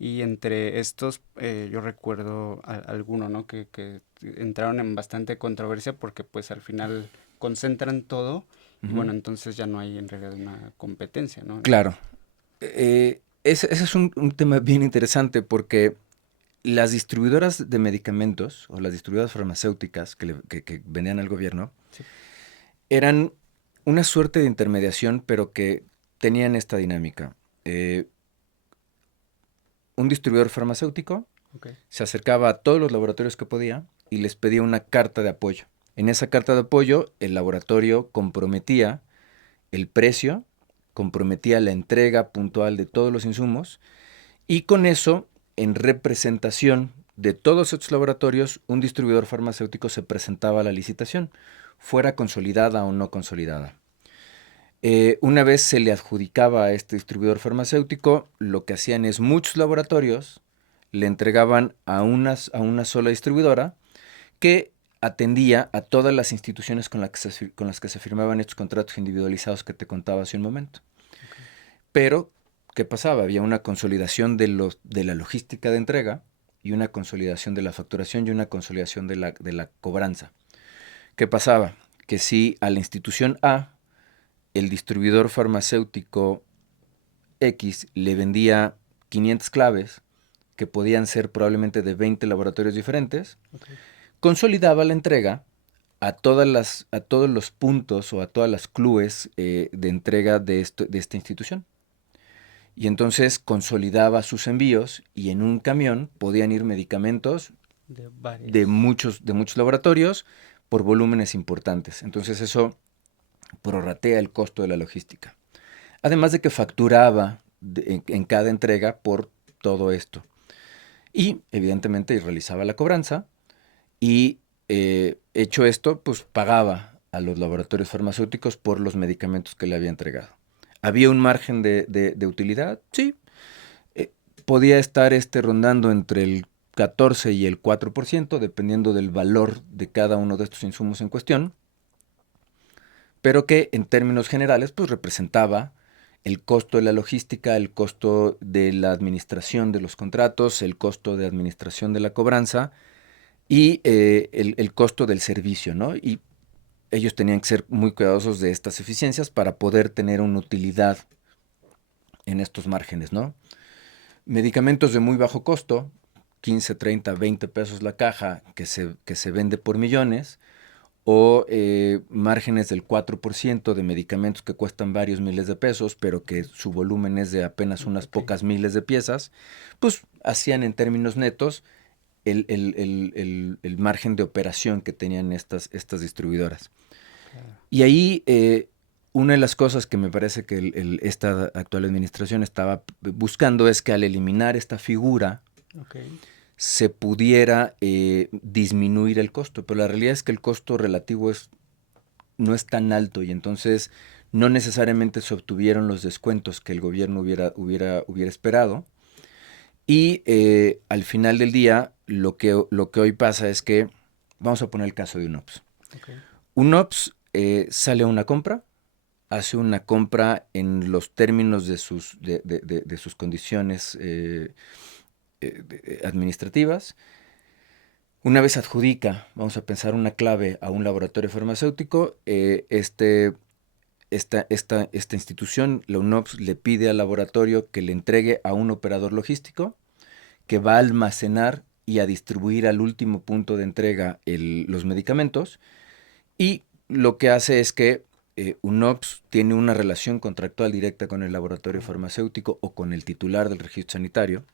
Y entre estos, yo recuerdo alguno, ¿no? Que entraron en bastante controversia porque pues al final concentran todo y bueno, entonces ya no hay en realidad una competencia, ¿no? Claro. Ese es un tema bien interesante porque las distribuidoras de medicamentos o las distribuidoras farmacéuticas que vendían al gobierno Sí. eran una suerte de intermediación, pero que tenían esta dinámica. Un distribuidor farmacéutico Okay. se acercaba a todos los laboratorios que podía y les pedía una carta de apoyo. En esa carta de apoyo, el laboratorio comprometía el precio, comprometía la entrega puntual de todos los insumos y con eso, en representación de todos estos laboratorios, un distribuidor farmacéutico se presentaba a la licitación, fuera consolidada o no consolidada. Una vez se le adjudicaba a este distribuidor farmacéutico, lo que hacían es muchos laboratorios le entregaban a una sola distribuidora que atendía a todas las instituciones con las que se firmaban estos contratos individualizados que te contaba hace un momento. Okay. Pero, ¿qué pasaba? Había una consolidación de la logística de entrega y una consolidación de la facturación y una consolidación de la cobranza. ¿Qué pasaba? Que si a la institución A el distribuidor farmacéutico X le vendía 500 claves, que podían ser probablemente de 20 laboratorios diferentes, Okay. consolidaba la entrega a todos los puntos o a todas las clues de entrega de esta institución. Y entonces consolidaba sus envíos y en un camión podían ir medicamentos de muchos laboratorios por volúmenes importantes. Entonces eso prorratea el costo de la logística. Además de que facturaba en cada entrega por todo esto. Y evidentemente realizaba la cobranza y hecho esto, pues pagaba a los laboratorios farmacéuticos por los medicamentos que le había entregado. ¿Había un margen de utilidad? Sí. Podía estar rondando entre el 14 y el 4%, dependiendo del valor de cada uno de estos insumos en cuestión, pero que en términos generales pues representaba el costo de la logística, el costo de la administración de los contratos, el costo de administración de la cobranza y el costo del servicio, ¿no? Y ellos tenían que ser muy cuidadosos de estas eficiencias para poder tener una utilidad en estos márgenes, ¿no? Medicamentos de muy bajo costo, 15, 30, 20 pesos la caja, que se vende por millones, o márgenes del 4% de medicamentos que cuestan varios miles de pesos, pero que su volumen es de apenas unas pocas miles de piezas, pues hacían en términos netos el margen de operación que tenían estas distribuidoras. Claro. Y ahí una de las cosas que me parece que esta actual administración estaba buscando es que al eliminar esta figura, se pudiera disminuir el costo, pero la realidad es que el costo relativo no es tan alto y entonces no necesariamente se obtuvieron los descuentos que el gobierno hubiera esperado. Y al final del día, lo que hoy pasa es que, vamos a poner el caso de UNOPS. UNOPS sale a una compra, hace una compra en los términos de sus condiciones administrativas. Una vez adjudica, vamos a pensar, una clave a un laboratorio farmacéutico, esta institución, la UNOPS, le pide al laboratorio que le entregue a un operador logístico que va a almacenar y a distribuir al último punto de entrega los medicamentos, y lo que hace es que UNOPS tiene una relación contractual directa con el laboratorio farmacéutico o con el titular del registro sanitario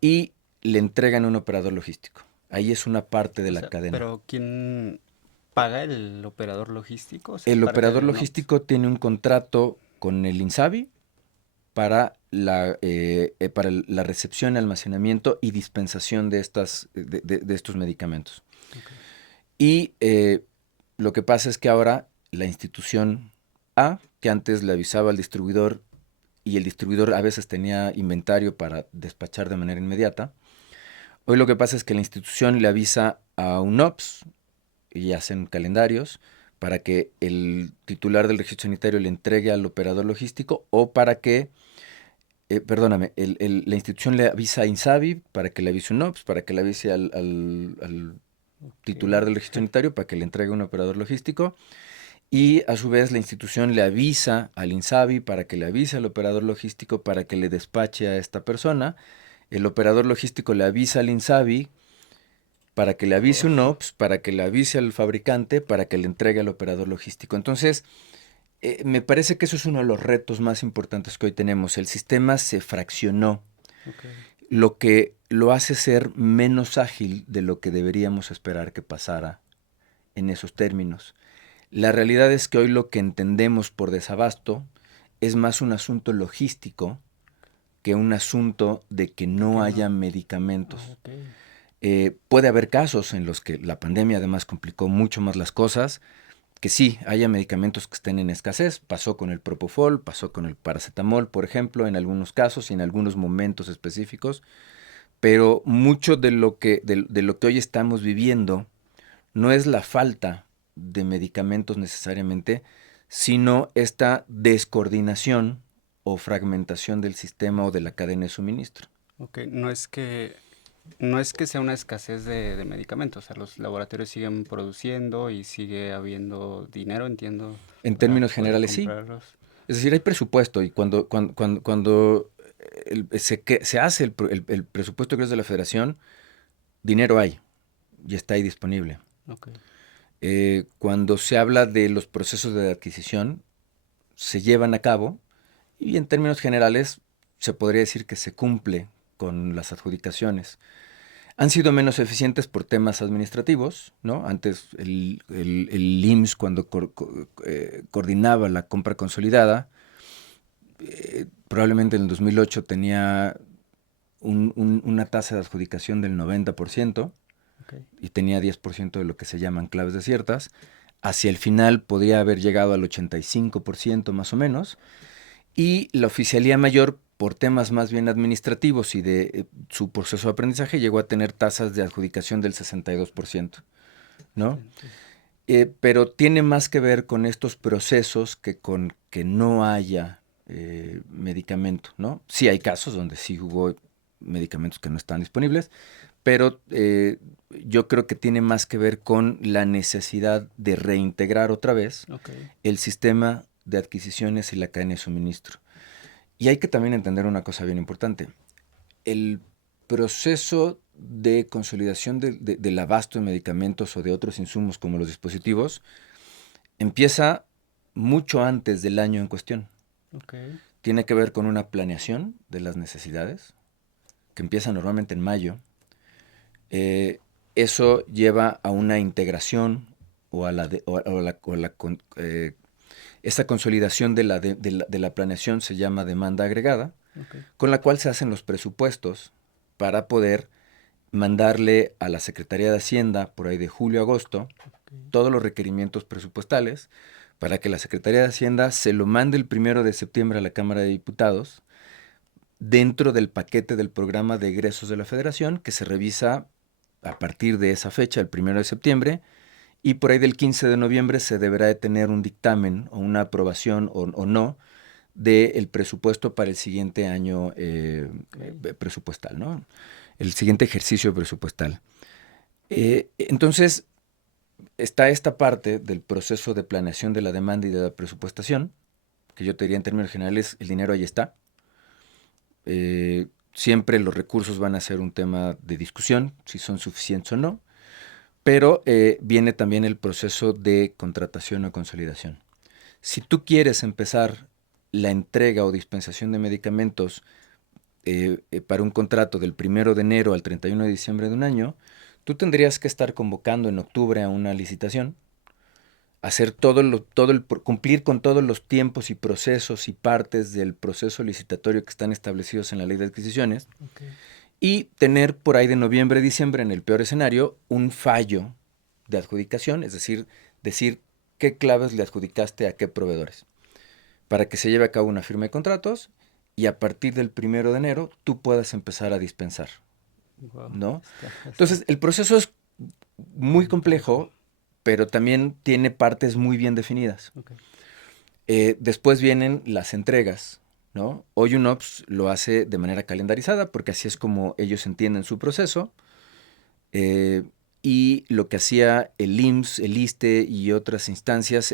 y le entregan a un operador logístico. Ahí es una parte de la cadena. Pero ¿quién paga el operador logístico? O sea, ¿es El parte operador de UNOPS? logístico tiene un contrato con el INSABI para la recepción, almacenamiento y dispensación de estos medicamentos. Okay. Y lo que pasa es que ahora la institución A, que antes le avisaba al distribuidor y el distribuidor a veces tenía inventario para despachar de manera inmediata, hoy lo que pasa es que la institución le avisa a UNOPS y hacen calendarios para que el titular del registro sanitario le entregue al operador logístico o para que, la institución le avisa a INSABI para que le avise a UNOPS, para que le avise al titular del registro sanitario para que le entregue a un operador logístico, y a su vez la institución le avisa al INSABI para que le avise al operador logístico para que le despache a esta persona. El operador logístico le avisa al INSABI para que le avise un OPS, para que le avise al fabricante, para que le entregue al operador logístico. Entonces, me parece que eso es uno de los retos más importantes que hoy tenemos. El sistema se fraccionó, Okay. lo que lo hace ser menos ágil de lo que deberíamos esperar que pasara en esos términos. La realidad es que hoy lo que entendemos por desabasto es más un asunto logístico que un asunto de que no haya medicamentos. Puede haber casos en los que la pandemia además complicó mucho más las cosas, que sí, haya medicamentos que estén en escasez. Pasó con el Propofol, pasó con el paracetamol, por ejemplo, en algunos casos y en algunos momentos específicos, pero mucho de lo que hoy estamos viviendo no es la falta de medicamentos necesariamente, sino esta descoordinación o fragmentación del sistema o de la cadena de suministro. Ok, no es que sea una escasez de medicamentos, o sea, los laboratorios siguen produciendo y sigue habiendo dinero, entiendo, En para términos poder generales, sí. comprarlos. Es decir, hay presupuesto y cuando se hace el presupuesto que es de la federación, dinero hay y está ahí disponible. Ok. Cuando se habla de los procesos de adquisición, se llevan a cabo y en términos generales se podría decir que se cumple con las adjudicaciones. Han sido menos eficientes por temas administrativos, ¿no? Antes el IMSS, cuando coordinaba la compra consolidada, probablemente en el 2008 tenía una tasa de adjudicación del 90%, Okay. y tenía 10% de lo que se llaman claves desiertas. Hacia el final podría haber llegado al 85% más o menos, y la oficialía mayor, por temas más bien administrativos y de su proceso de aprendizaje, llegó a tener tasas de adjudicación del 62%, ¿no? Pero tiene más que ver con estos procesos que con que no haya medicamento, ¿no? Sí hay casos donde sí hubo medicamentos que no están disponibles, pero yo creo que tiene más que ver con la necesidad de reintegrar otra vez Okay. el sistema de adquisiciones y la cadena de suministro. Y hay que también entender una cosa bien importante. El proceso de consolidación del abasto de medicamentos o de otros insumos como los dispositivos empieza mucho antes del año en cuestión. Okay. Tiene que ver con una planeación de las necesidades que empieza normalmente en mayo. Eso lleva a una integración o a esta consolidación de la planeación se llama demanda agregada, Okay. con la cual se hacen los presupuestos para poder mandarle a la Secretaría de Hacienda por ahí de julio a agosto todos los requerimientos presupuestales para que la Secretaría de Hacienda se lo mande el 1 de septiembre a la Cámara de Diputados dentro del paquete del programa de egresos de la Federación, que se revisa a partir de esa fecha, el 1 de septiembre, y por ahí del 15 de noviembre se deberá de tener un dictamen o una aprobación o no del presupuesto para el siguiente año presupuestal, ¿no? El siguiente ejercicio presupuestal. Entonces, está esta parte del proceso de planeación de la demanda y de la presupuestación, que yo te diría en términos generales, el dinero ahí está. Siempre los recursos van a ser un tema de discusión, si son suficientes o no, pero viene también el proceso de contratación o consolidación. Si tú quieres empezar la entrega o dispensación de medicamentos para un contrato del 1 de enero al 31 de diciembre de un año, tú tendrías que estar convocando en octubre a una licitación, hacer cumplir con todos los tiempos y procesos y partes del proceso licitatorio que están establecidos en la ley de adquisiciones, Okay. y tener por ahí de noviembre, diciembre, en el peor escenario, un fallo de adjudicación, es decir qué claves le adjudicaste a qué proveedores, para que se lleve a cabo una firma de contratos y a partir del 1 de enero tú puedas empezar a dispensar, Wow. ¿no? Está Entonces, el proceso es muy complejo, pero también tiene partes muy bien definidas. Okay. Después vienen las entregas, ¿no? Hoy UNOPS lo hace de manera calendarizada porque así es como ellos entienden su proceso. eh, y lo que hacía el IMSS, el ISSSTE y otras instancias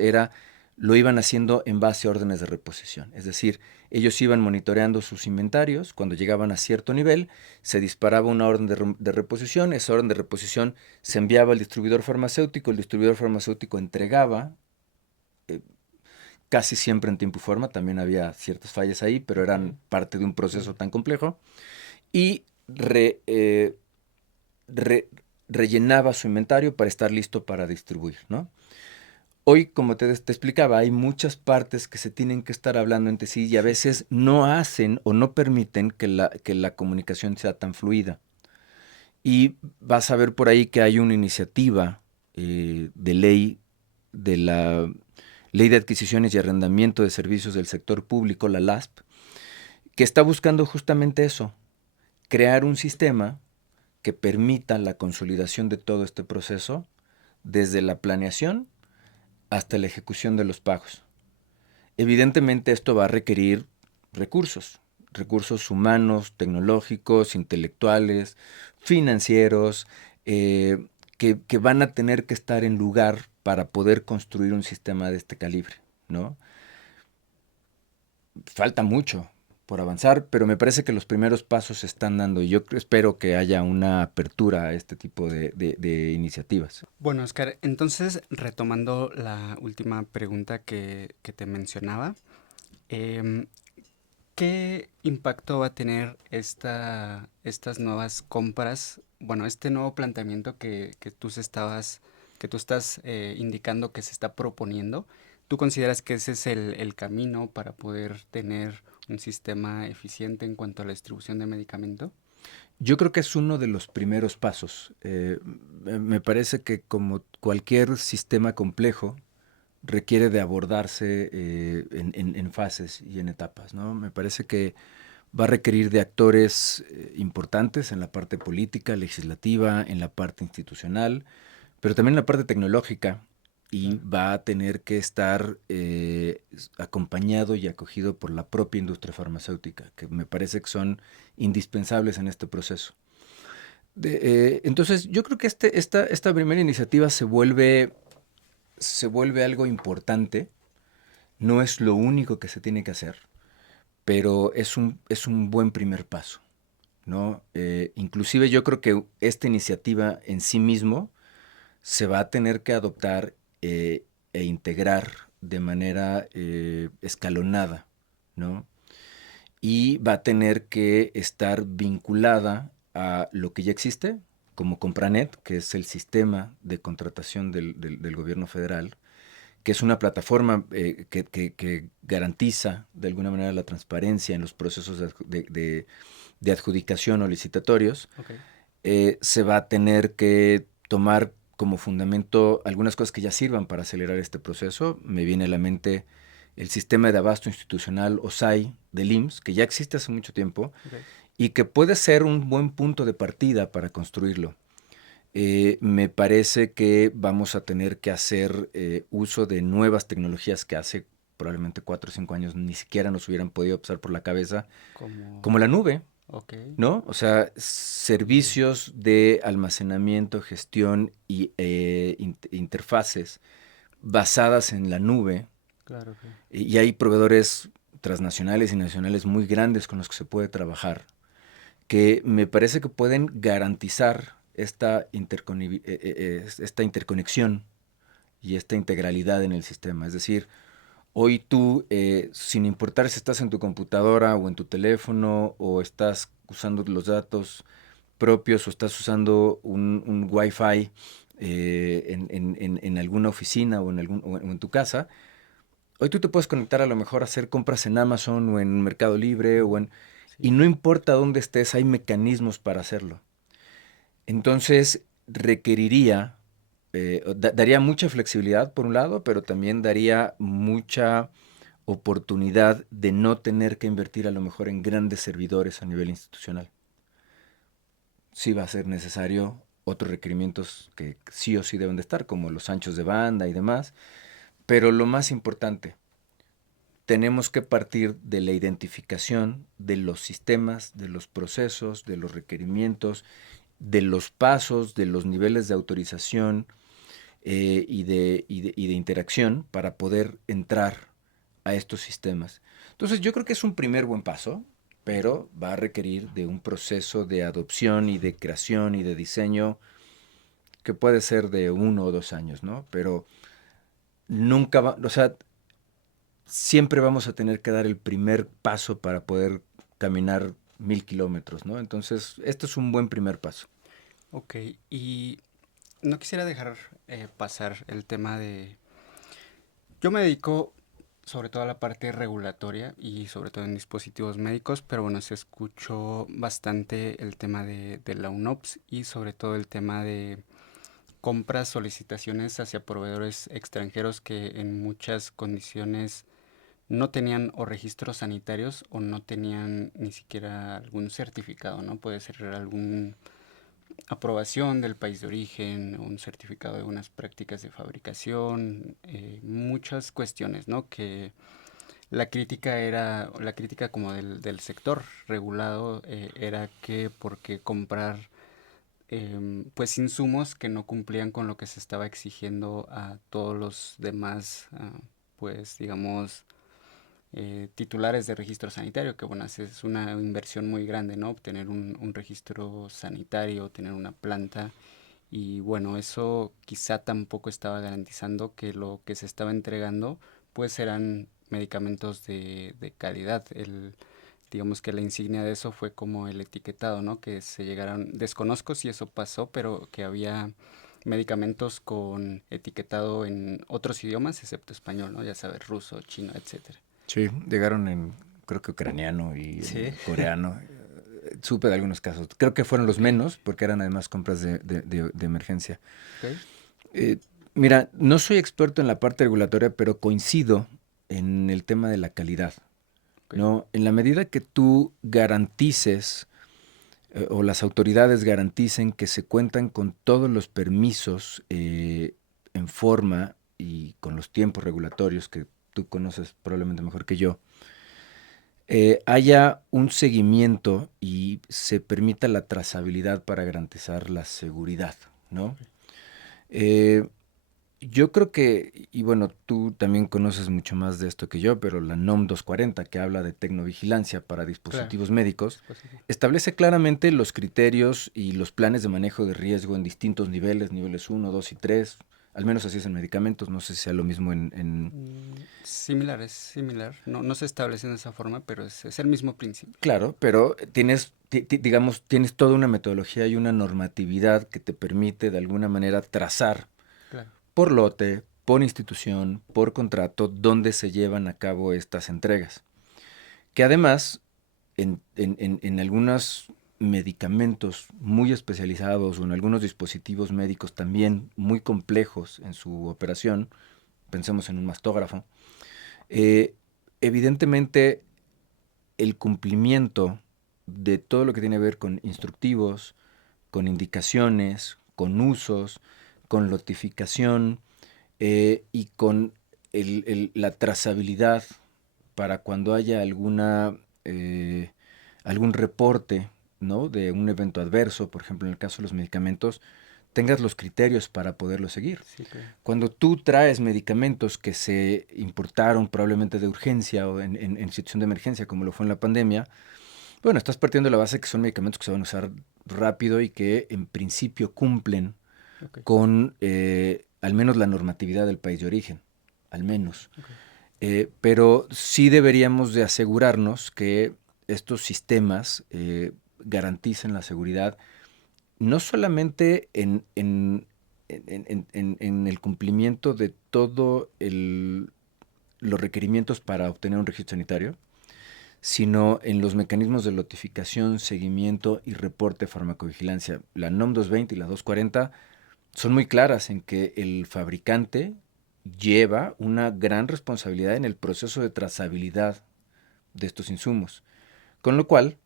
lo iban haciendo en base a órdenes de reposición. Es decir, ellos iban monitoreando sus inventarios. Cuando llegaban a cierto nivel, se disparaba una orden de reposición. Esa orden de reposición se enviaba al distribuidor farmacéutico. El distribuidor farmacéutico entregaba, eh, casi siempre en tiempo y forma. También había ciertas fallas ahí, pero eran parte de un proceso tan complejo. Y re- rellenaba su inventario para estar listo para distribuir, ¿no? Hoy, como te explicaba, hay muchas partes que se tienen que estar hablando entre sí y a veces no hacen o no permiten que la comunicación sea tan fluida. Y vas a ver por ahí que hay una iniciativa de ley de la Ley de Adquisiciones y Arrendamiento de Servicios del Sector Público, la LASP, que está buscando justamente eso, crear un sistema que permita la consolidación de todo este proceso desde la planeación hasta la ejecución de los pagos. Evidentemente esto va a requerir recursos, recursos humanos, tecnológicos, intelectuales, financieros, que van a tener que estar en lugar para poder construir un sistema de este calibre, ¿no? Falta mucho por avanzar, pero me parece que los primeros pasos se están dando y yo espero que haya una apertura a este tipo de iniciativas. Bueno, Oscar, entonces retomando la última pregunta que te mencionaba, em, ¿qué impacto va a tener estas nuevas compras? Bueno, este nuevo planteamiento que tú estás indicando que se está proponiendo. ¿Tú consideras que ese es el camino para poder tener un sistema eficiente en cuanto a la distribución de medicamento? Yo creo que es uno de los primeros pasos. Me parece que como cualquier sistema complejo, requiere de abordarse en fases y en etapas, ¿no? Me parece que va a requerir de actores importantes en la parte política, legislativa, en la parte institucional, pero también en la parte tecnológica, y Claro. va a tener que estar acompañado y acogido por la propia industria farmacéutica, que me parece que son indispensables en este proceso. Entonces, yo creo que esta primera iniciativa se vuelve algo importante. No es lo único que se tiene que hacer, pero es un buen primer paso, ¿no? Inclusive yo creo que esta iniciativa en sí mismo se va a tener que adoptar e integrar de manera escalonada, ¿no? Y va a tener que estar vinculada a lo que ya existe, como Compranet, que es el sistema de contratación del gobierno federal, que es una plataforma que garantiza de alguna manera la transparencia en los procesos de adjudicación o licitatorios. Ok. Se va a tener que tomar como fundamento algunas cosas que ya sirvan para acelerar este proceso. Me viene a la mente el sistema de abasto institucional o SAI del IMSS, que ya existe hace mucho tiempo Ok. y que puede ser un buen punto de partida para construirlo. Me parece que vamos a tener que hacer uso de nuevas tecnologías que hace probablemente 4 o 5 años ni siquiera nos hubieran podido pasar por la cabeza, Como... como la nube, Ok. ¿no? O sea, servicios de almacenamiento, gestión y interfaces basadas en la nube. Claro, claro. Y hay proveedores transnacionales y nacionales muy grandes con los que se puede trabajar, que me parece que pueden garantizar esta interconexión y esta integralidad en el sistema. Es decir, hoy tú, sin importar si estás en tu computadora o en tu teléfono o estás usando los datos propios o estás usando un Wi-Fi en alguna oficina o en tu casa, hoy tú te puedes conectar a lo mejor a hacer compras en Amazon o en Mercado Libre y Sí. no importa dónde estés, hay mecanismos para hacerlo. Entonces requeriría, daría mucha flexibilidad por un lado, pero también daría mucha oportunidad de no tener que invertir a lo mejor en grandes servidores a nivel institucional. Sí va a ser necesario otros requerimientos que sí o sí deben de estar, como los anchos de banda y demás, pero lo más importante, tenemos que partir de la identificación de los sistemas, de los procesos, de los requerimientos, de los pasos, de los niveles de autorización y de interacción para poder entrar a estos sistemas. Entonces yo creo que es un primer buen paso, pero va a requerir de un proceso de adopción y de creación y de diseño que puede ser de 1 o 2 años, ¿no? Pero nunca va, o sea, siempre vamos a tener que dar el primer paso para poder caminar 1000 kilómetros, ¿no? Entonces, esto es un buen primer paso. Ok, y no quisiera dejar pasar el tema de... Yo me dedico sobre todo a la parte regulatoria y sobre todo en dispositivos médicos, pero bueno, se escuchó bastante el tema de la UNOPS y sobre todo el tema de compras, solicitaciones hacia proveedores extranjeros que en muchas condiciones no tenían o registros sanitarios o no tenían ni siquiera algún certificado, ¿no? Puede ser algún aprobación del país de origen, un certificado de unas prácticas de fabricación, muchas cuestiones, ¿no? Que la crítica como del sector regulado era que porque comprar pues insumos que no cumplían con lo que se estaba exigiendo a todos los demás, pues digamos, titulares de registro sanitario, que bueno, es una inversión muy grande, ¿no? Obtener un registro sanitario, tener una planta, y bueno, eso quizá tampoco estaba garantizando que lo que se estaba entregando, pues eran medicamentos de calidad. Digamos que la insignia de eso fue como el etiquetado, ¿no? Que se llegaron, desconozco si eso pasó, pero que había medicamentos con etiquetado en otros idiomas excepto español, ¿no? Ya sabes, ruso, chino, etcétera. Sí, llegaron en, creo que ucraniano y Sí, en coreano. Supe de algunos casos. Creo que fueron los ok, menos, porque eran además compras de emergencia. ok, Eh, Mira, no soy experto en la parte regulatoria, pero coincido en el tema de la calidad, ok, ¿no? En la medida que tú garantices o las autoridades garanticen que se cuentan con todos los permisos en forma y con los tiempos regulatorios que tú conoces probablemente mejor que yo, haya un seguimiento y se permita la trazabilidad para garantizar la seguridad, ¿no? Eh, yo creo que, y bueno, tú también conoces mucho más de esto que yo, pero la NOM 240, que habla de tecnovigilancia para claro, dispositivos médicos, dispositivo. establece claramente los criterios y los planes de manejo de riesgo en distintos niveles, niveles 1, 2 y 3. Al menos así es en medicamentos, no sé si sea lo mismo en. Similar, es similar. No, no se establece de esa forma, pero es el mismo principio. Claro, pero digamos, tienes toda una metodología y una normatividad que te permite de alguna manera trazar Claro, por lote, por institución, por contrato, dónde se llevan a cabo estas entregas. Que además, en algunos medicamentos muy especializados o en algunos dispositivos médicos también muy complejos en su operación, pensemos en un mastógrafo, eh, evidentemente el cumplimiento de todo lo que tiene que ver con instructivos, con indicaciones, con usos, con notificación y con la trazabilidad para cuando haya algún reporte, ¿no?, de un evento adverso, por ejemplo, en el caso de los medicamentos, tengas los criterios para poderlo seguir. Sí, claro. Cuando tú traes medicamentos que se importaron probablemente de urgencia o en situación de emergencia, como lo fue en la pandemia, bueno, estás partiendo de la base que son medicamentos que se van a usar rápido y que en principio cumplen Ok, con al menos la normatividad del país de origen, al menos. ok. Pero sí deberíamos de asegurarnos que estos sistemas garanticen la seguridad no solamente en el cumplimiento de todos los requerimientos para obtener un registro sanitario, sino en los mecanismos de notificación, seguimiento y reporte de farmacovigilancia. La NOM 220 y la 240 son muy claras en que el fabricante lleva una gran responsabilidad en el proceso de trazabilidad de estos insumos. Con lo cual,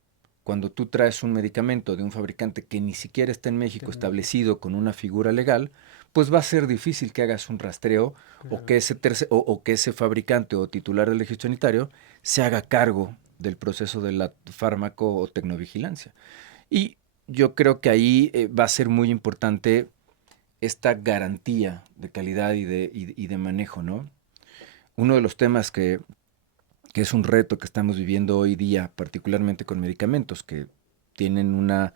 cuando tú traes un medicamento de un fabricante que ni siquiera está en México Está en México. establecido con una figura legal, pues va a ser difícil que hagas un rastreo o Claro. que o que ese fabricante o titular del registro sanitario se haga cargo del proceso de la fármaco o tecnovigilancia. Y yo creo que ahí va a ser muy importante esta garantía de calidad y de manejo, ¿no? Uno de los temas que es un reto que estamos viviendo hoy día, particularmente con medicamentos que tienen una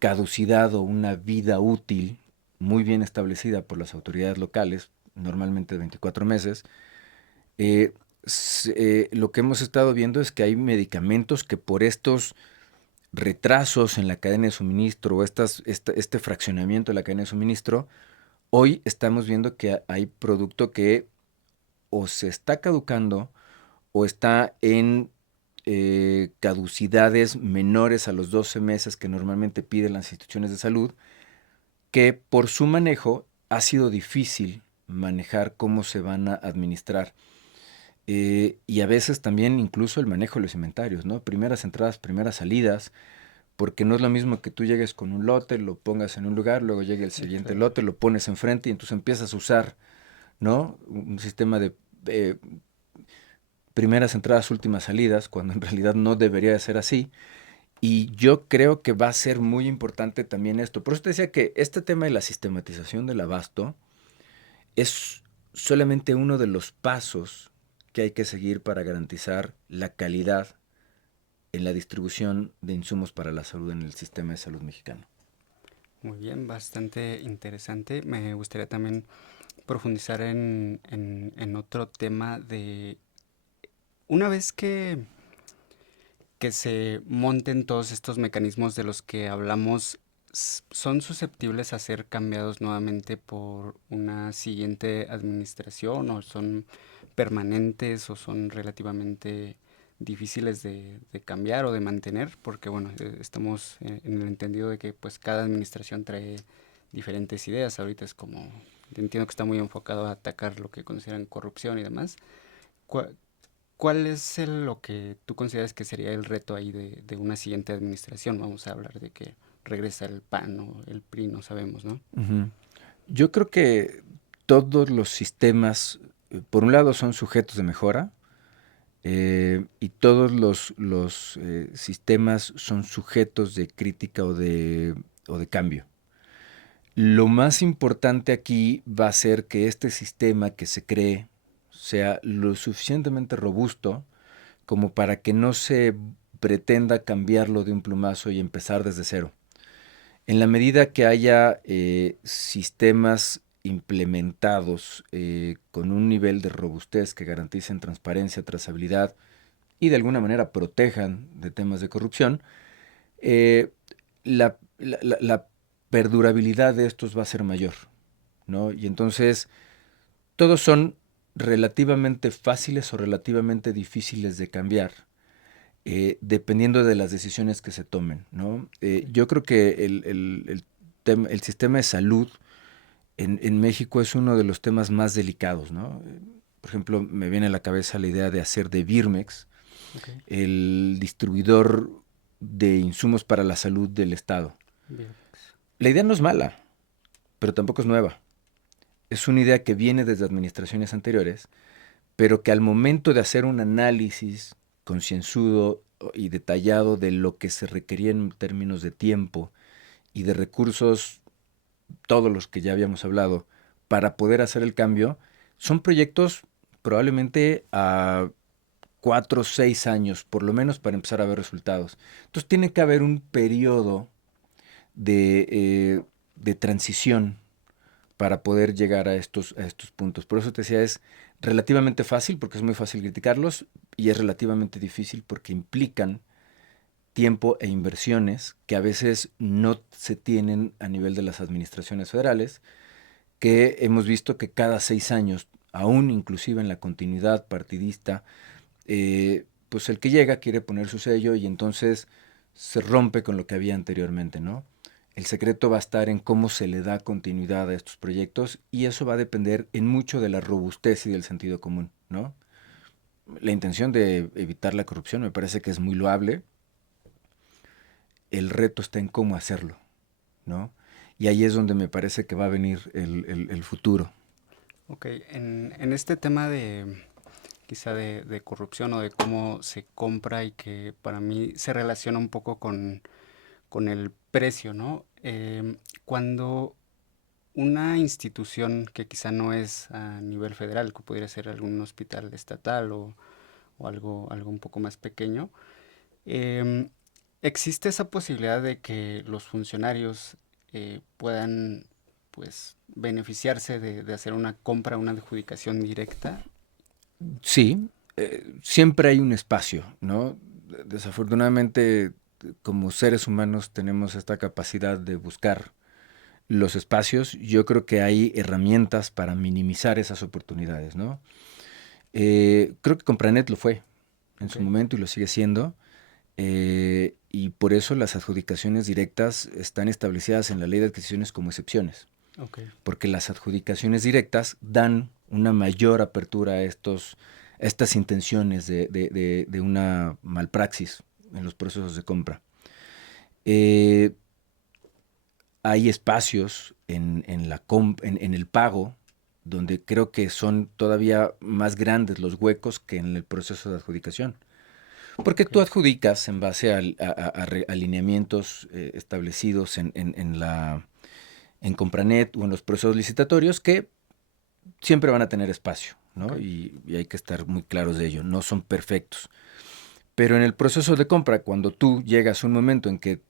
caducidad o una vida útil muy bien establecida por las autoridades locales, normalmente de 24 meses, lo que hemos estado viendo es que hay medicamentos que por estos retrasos en la cadena de suministro o este fraccionamiento de la cadena de suministro, hoy estamos viendo que hay producto que o se está caducando o está en caducidades menores a los 12 meses que normalmente piden las instituciones de salud, que por su manejo ha sido difícil manejar cómo se van a administrar. Y a veces también incluso el manejo de los inventarios, ¿no? Primeras entradas, primeras salidas, porque no es lo mismo que tú llegues con un lote, lo pongas en un lugar, luego llegue el siguiente Claro. lote, lo pones enfrente y entonces empiezas a usar, ¿no?, un sistema de primeras entradas, últimas salidas, cuando en realidad no debería de ser así. Y yo creo que va a ser muy importante también esto. Por eso te decía que este tema de la sistematización del abasto es solamente uno de los pasos que hay que seguir para garantizar la calidad en la distribución de insumos para la salud en el sistema de salud mexicano. Muy bien, bastante interesante. Me gustaría también profundizar en otro tema de una vez que se monten todos estos mecanismos de los que hablamos, ¿son susceptibles a ser cambiados nuevamente por una siguiente administración o son permanentes o son relativamente difíciles de cambiar o de mantener? Porque bueno, estamos en el entendido de que pues cada administración trae diferentes ideas. Ahorita es como, entiendo que está muy enfocado a atacar lo que consideran corrupción y demás. ¿Cuál es lo que tú consideras que sería el reto ahí de una siguiente administración? Vamos a hablar de que regresa el PAN o el PRI, no sabemos, ¿no? Ujú. Yo creo que todos los sistemas, por un lado, son sujetos de mejora, y todos los sistemas son sujetos de crítica o de cambio. Lo más importante aquí va a ser que este sistema que se cree sea lo suficientemente robusto como para que no se pretenda cambiarlo de un plumazo y empezar desde cero. En la medida que haya sistemas implementados con un nivel de robustez que garanticen transparencia, trazabilidad y de alguna manera protejan de temas de corrupción, eh, la perdurabilidad de estos va a ser mayor, ¿no? Y entonces todos son relativamente fáciles o relativamente difíciles de cambiar, dependiendo de las decisiones que se tomen, ¿no? Sí. Yo creo que el sistema de salud en México es uno de los temas más delicados, ¿no? Por ejemplo, me viene a la cabeza la idea de hacer de Birmex Ok, el distribuidor de insumos para la salud del Estado. bien. La idea no es mala, pero tampoco es nueva. Es una idea que viene desde administraciones anteriores, pero que al momento de hacer un análisis concienzudo y detallado de lo que se requería en términos de tiempo y de recursos, todos los que ya habíamos hablado, para poder hacer el cambio, son proyectos probablemente a 4 o 6 años, por lo menos para empezar a ver resultados. Entonces tiene que haber un periodo de transición para poder llegar a estos puntos. Por eso te decía, es relativamente fácil, porque es muy fácil criticarlos, y es relativamente difícil porque implican tiempo e inversiones que a veces no se tienen a nivel de las administraciones federales, que hemos visto que cada 6 años, aún inclusive en la continuidad partidista, pues el que llega quiere poner su sello y entonces se rompe con lo que había anteriormente, ¿no? El secreto va a estar en cómo se le da continuidad a estos proyectos y eso va a depender en mucho de la robustez y del sentido común, ¿no? La intención de evitar la corrupción me parece que es muy loable. El reto está en cómo hacerlo, ¿no? Y ahí es donde me parece que va a venir el futuro. Ok, en este tema quizá de corrupción o de cómo se compra y que para mí se relaciona un poco con el precio, ¿no? Cuando una institución que quizá no es a nivel federal, que pudiera ser algún hospital estatal o algo un poco más pequeño, em, existe esa posibilidad de que los funcionarios puedan pues beneficiarse de hacer una compra, una adjudicación directa. Sí, siempre hay un espacio, ¿no? Desafortunadamente, como seres humanos tenemos esta capacidad de buscar los espacios. Yo creo que hay herramientas para minimizar esas oportunidades, ¿no? Creo que Compranet lo fue en Ok, su momento y lo sigue siendo. Y por eso las adjudicaciones directas están establecidas en la ley de adquisiciones como excepciones, ok, porque las adjudicaciones directas dan una mayor apertura a estas intenciones de una malpraxis en los procesos de compra. Eh, Hay espacios en el pago donde creo que son todavía más grandes los huecos que en el proceso de adjudicación. Porque ok, tú adjudicas en base alineamientos establecidos en Compranet o en los procesos licitatorios que siempre van a tener espacio, ok, ¿no? Y hay que estar muy claros de ello, no son perfectos. Pero en el proceso de compra, cuando tú llegas a un momento en que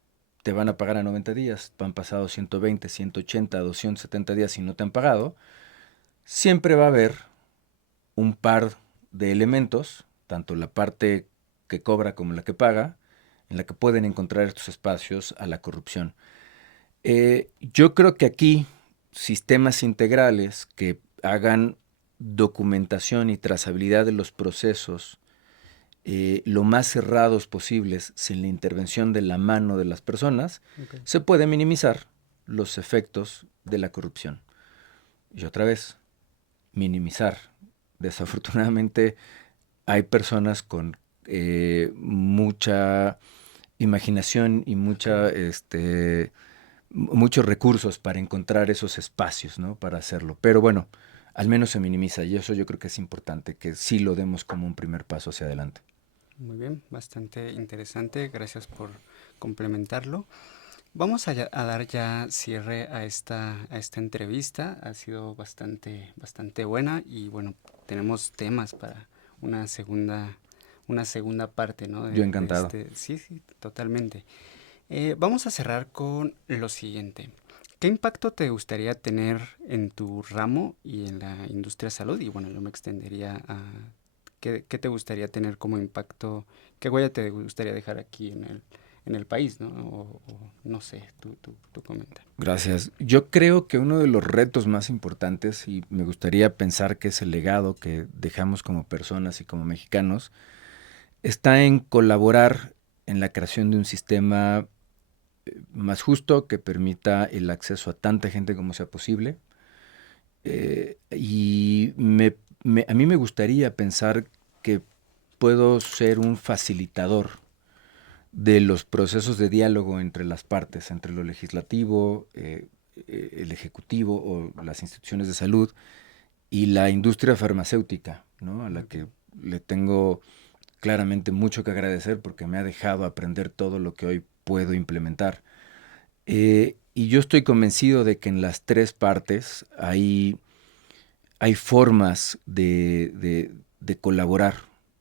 te van a pagar a 90 días, han pasado 120, 180, 270 días y no te han pagado, siempre va a haber un par de elementos, tanto la parte que cobra como la que paga, en la que pueden encontrar estos espacios a la corrupción. Yo creo que aquí sistemas integrales que hagan documentación y trazabilidad de los procesos lo más cerrados posibles, sin la intervención de la mano de las personas, ok. se puede minimizar los efectos de la corrupción. Y otra vez, minimizar. Desafortunadamente hay personas con mucha imaginación y Ok. muchos recursos para encontrar esos espacios, ¿no? Para hacerlo. Pero bueno, al menos se minimiza y eso yo creo que es importante, que sí lo demos como un primer paso hacia adelante. Muy bien, bastante interesante. Gracias por complementarlo. Vamos a dar ya cierre a esta entrevista. Ha sido bastante buena y bueno, tenemos temas para una una segunda parte, ¿no? Yo De encantado. este, sí, sí, totalmente. Vamos a cerrar con lo siguiente. ¿Qué impacto te gustaría tener en tu ramo y en la industria salud? Y bueno, yo me extendería a qué te gustaría tener como impacto, qué huella te gustaría dejar aquí en el país, ¿no? O no sé, tú comenta. Gracias. Yo creo que uno de los retos más importantes, y me gustaría pensar que es el legado que dejamos como personas y como mexicanos, está en colaborar en la creación de un sistema más justo que permita el acceso a tanta gente como sea posible. A mí me gustaría pensar que puedo ser un facilitador de los procesos de diálogo entre las partes, entre lo legislativo, el ejecutivo o las instituciones de salud y la industria farmacéutica, ¿no? A la Ok, que le tengo claramente mucho que agradecer porque me ha dejado aprender todo lo que hoy puedo implementar. Y yo estoy convencido de que en las tres partes hay formas de colaborar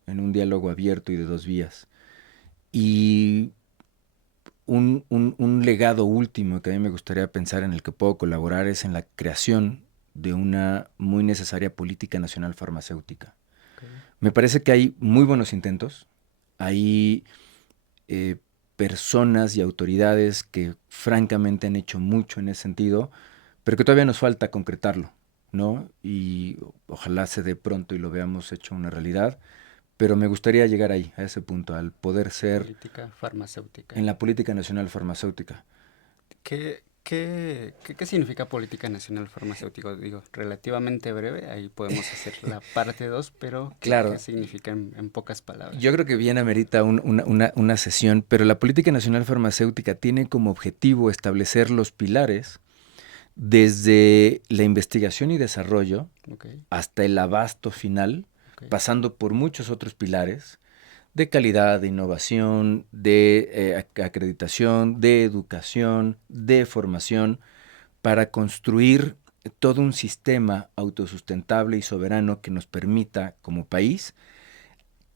en un diálogo abierto y de dos vías. Y un legado último que a mí me gustaría pensar en el que puedo colaborar es en la creación de una muy necesaria política nacional farmacéutica. Okay. Me parece que hay muy buenos intentos, hay personas y autoridades que francamente han hecho mucho en ese sentido, pero que todavía nos falta concretarlo, ¿no? Y ojalá se dé pronto y lo veamos hecho una realidad, pero me gustaría llegar ahí, a ese punto, al poder ser Política farmacéutica. en la política nacional farmacéutica. ¿Qué significa política nacional farmacéutica? Digo, relativamente breve, ahí podemos hacer la parte 2, pero Claro. ¿qué significa en pocas palabras? Yo creo que bien amerita una sesión, pero la política nacional farmacéutica tiene como objetivo establecer los pilares desde la investigación y desarrollo Okay. hasta el abasto final, Okay. pasando por muchos otros pilares de calidad, de innovación, de acreditación, de educación, de formación, para construir todo un sistema autosustentable y soberano que nos permita, como país,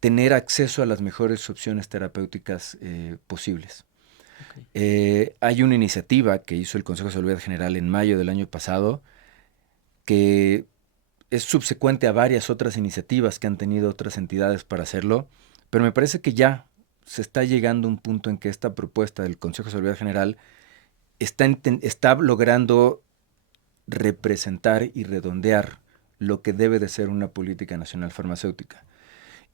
tener acceso a las mejores opciones terapéuticas posibles. Okay. Hay una iniciativa que hizo el Consejo de Salud General en mayo del año pasado que es subsecuente a varias otras iniciativas que han tenido otras entidades para hacerlo, pero me parece que ya se está llegando a un punto en que esta propuesta del Consejo de Salud General está logrando representar y redondear lo que debe de ser una política nacional farmacéutica.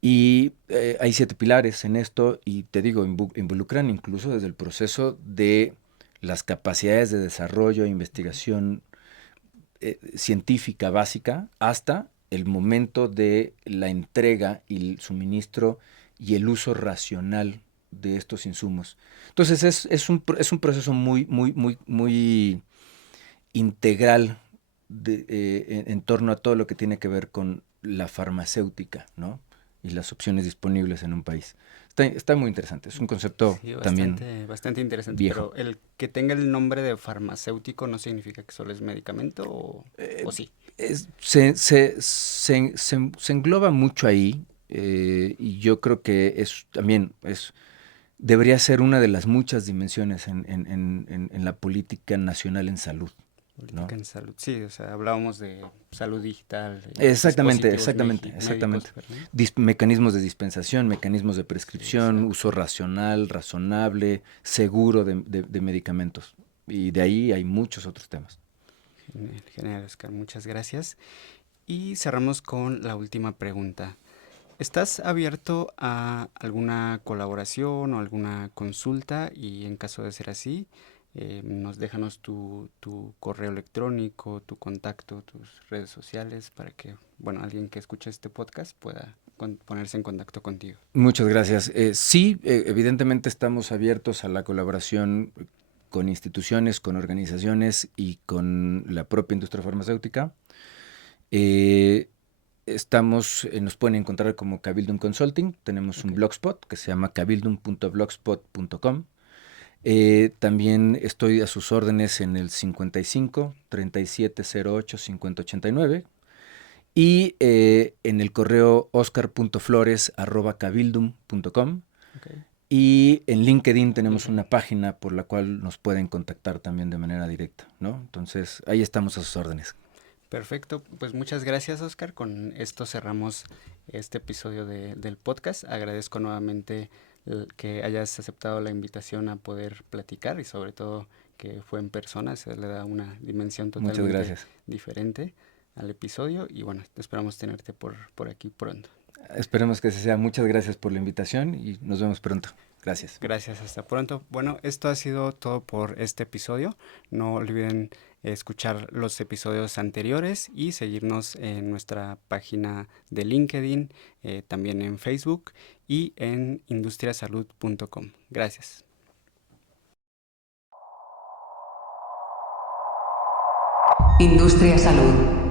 Y hay 7 pilares en esto y te digo, involucran incluso desde el proceso de las capacidades de desarrollo e investigación científica básica hasta el momento de la entrega y el suministro y el uso racional de estos insumos. Entonces es un proceso muy integral en torno a todo lo que tiene que ver con la farmacéutica, ¿no? Y las opciones disponibles en un país. Está muy interesante, es un concepto Sí, también bastante interesante, viejo. pero el que tenga el nombre de farmacéutico no significa que solo es medicamento o sí. Se engloba mucho ahí y yo creo que debería ser una de las muchas dimensiones en la política nacional en salud, Política ¿no? en salud, sí, o sea, hablábamos de salud digital, Exactamente, dispositivos médicos, ¿verdad? Mecanismos de dispensación, mecanismos de Sí, prescripción, exacto. uso racional, razonable, seguro de medicamentos. Y de ahí hay muchos otros temas. Genial, genial, Oscar, muchas gracias. Y cerramos con la última pregunta. ¿Estás abierto a alguna colaboración o alguna consulta? Y en caso de ser así, déjanos tu correo electrónico, tu contacto, tus redes sociales para que, bueno, alguien que escuche este podcast pueda ponerse en contacto contigo. Muchas gracias. Sí, evidentemente estamos abiertos a la colaboración con instituciones, con organizaciones y con la propia industria farmacéutica. Eh, nos pueden encontrar como Cabildum Consulting. Tenemos un blogspot que se llama cabildum.blogspot.com. También estoy a sus órdenes en el 55 3708 5089 y en el correo oscar.flores@cabildum.com. Okay. Y en LinkedIn tenemos una página por la cual nos pueden contactar también de manera directa, ¿no? Entonces, ahí estamos a sus órdenes. Perfecto, pues muchas gracias, Oscar. Con esto cerramos este episodio del podcast. Agradezco nuevamente que hayas aceptado la invitación a poder platicar y sobre todo que fue en persona, se le da una dimensión Muchas totalmente gracias. diferente al episodio y bueno, esperamos tenerte por aquí pronto. Esperemos que así sea. Muchas gracias por la invitación y nos vemos pronto. Gracias. Gracias, hasta pronto. Bueno, esto ha sido todo por este episodio. No olviden escuchar los episodios anteriores y seguirnos en nuestra página de LinkedIn, también en Facebook y en industriasalud.com. Gracias. Industria Salud.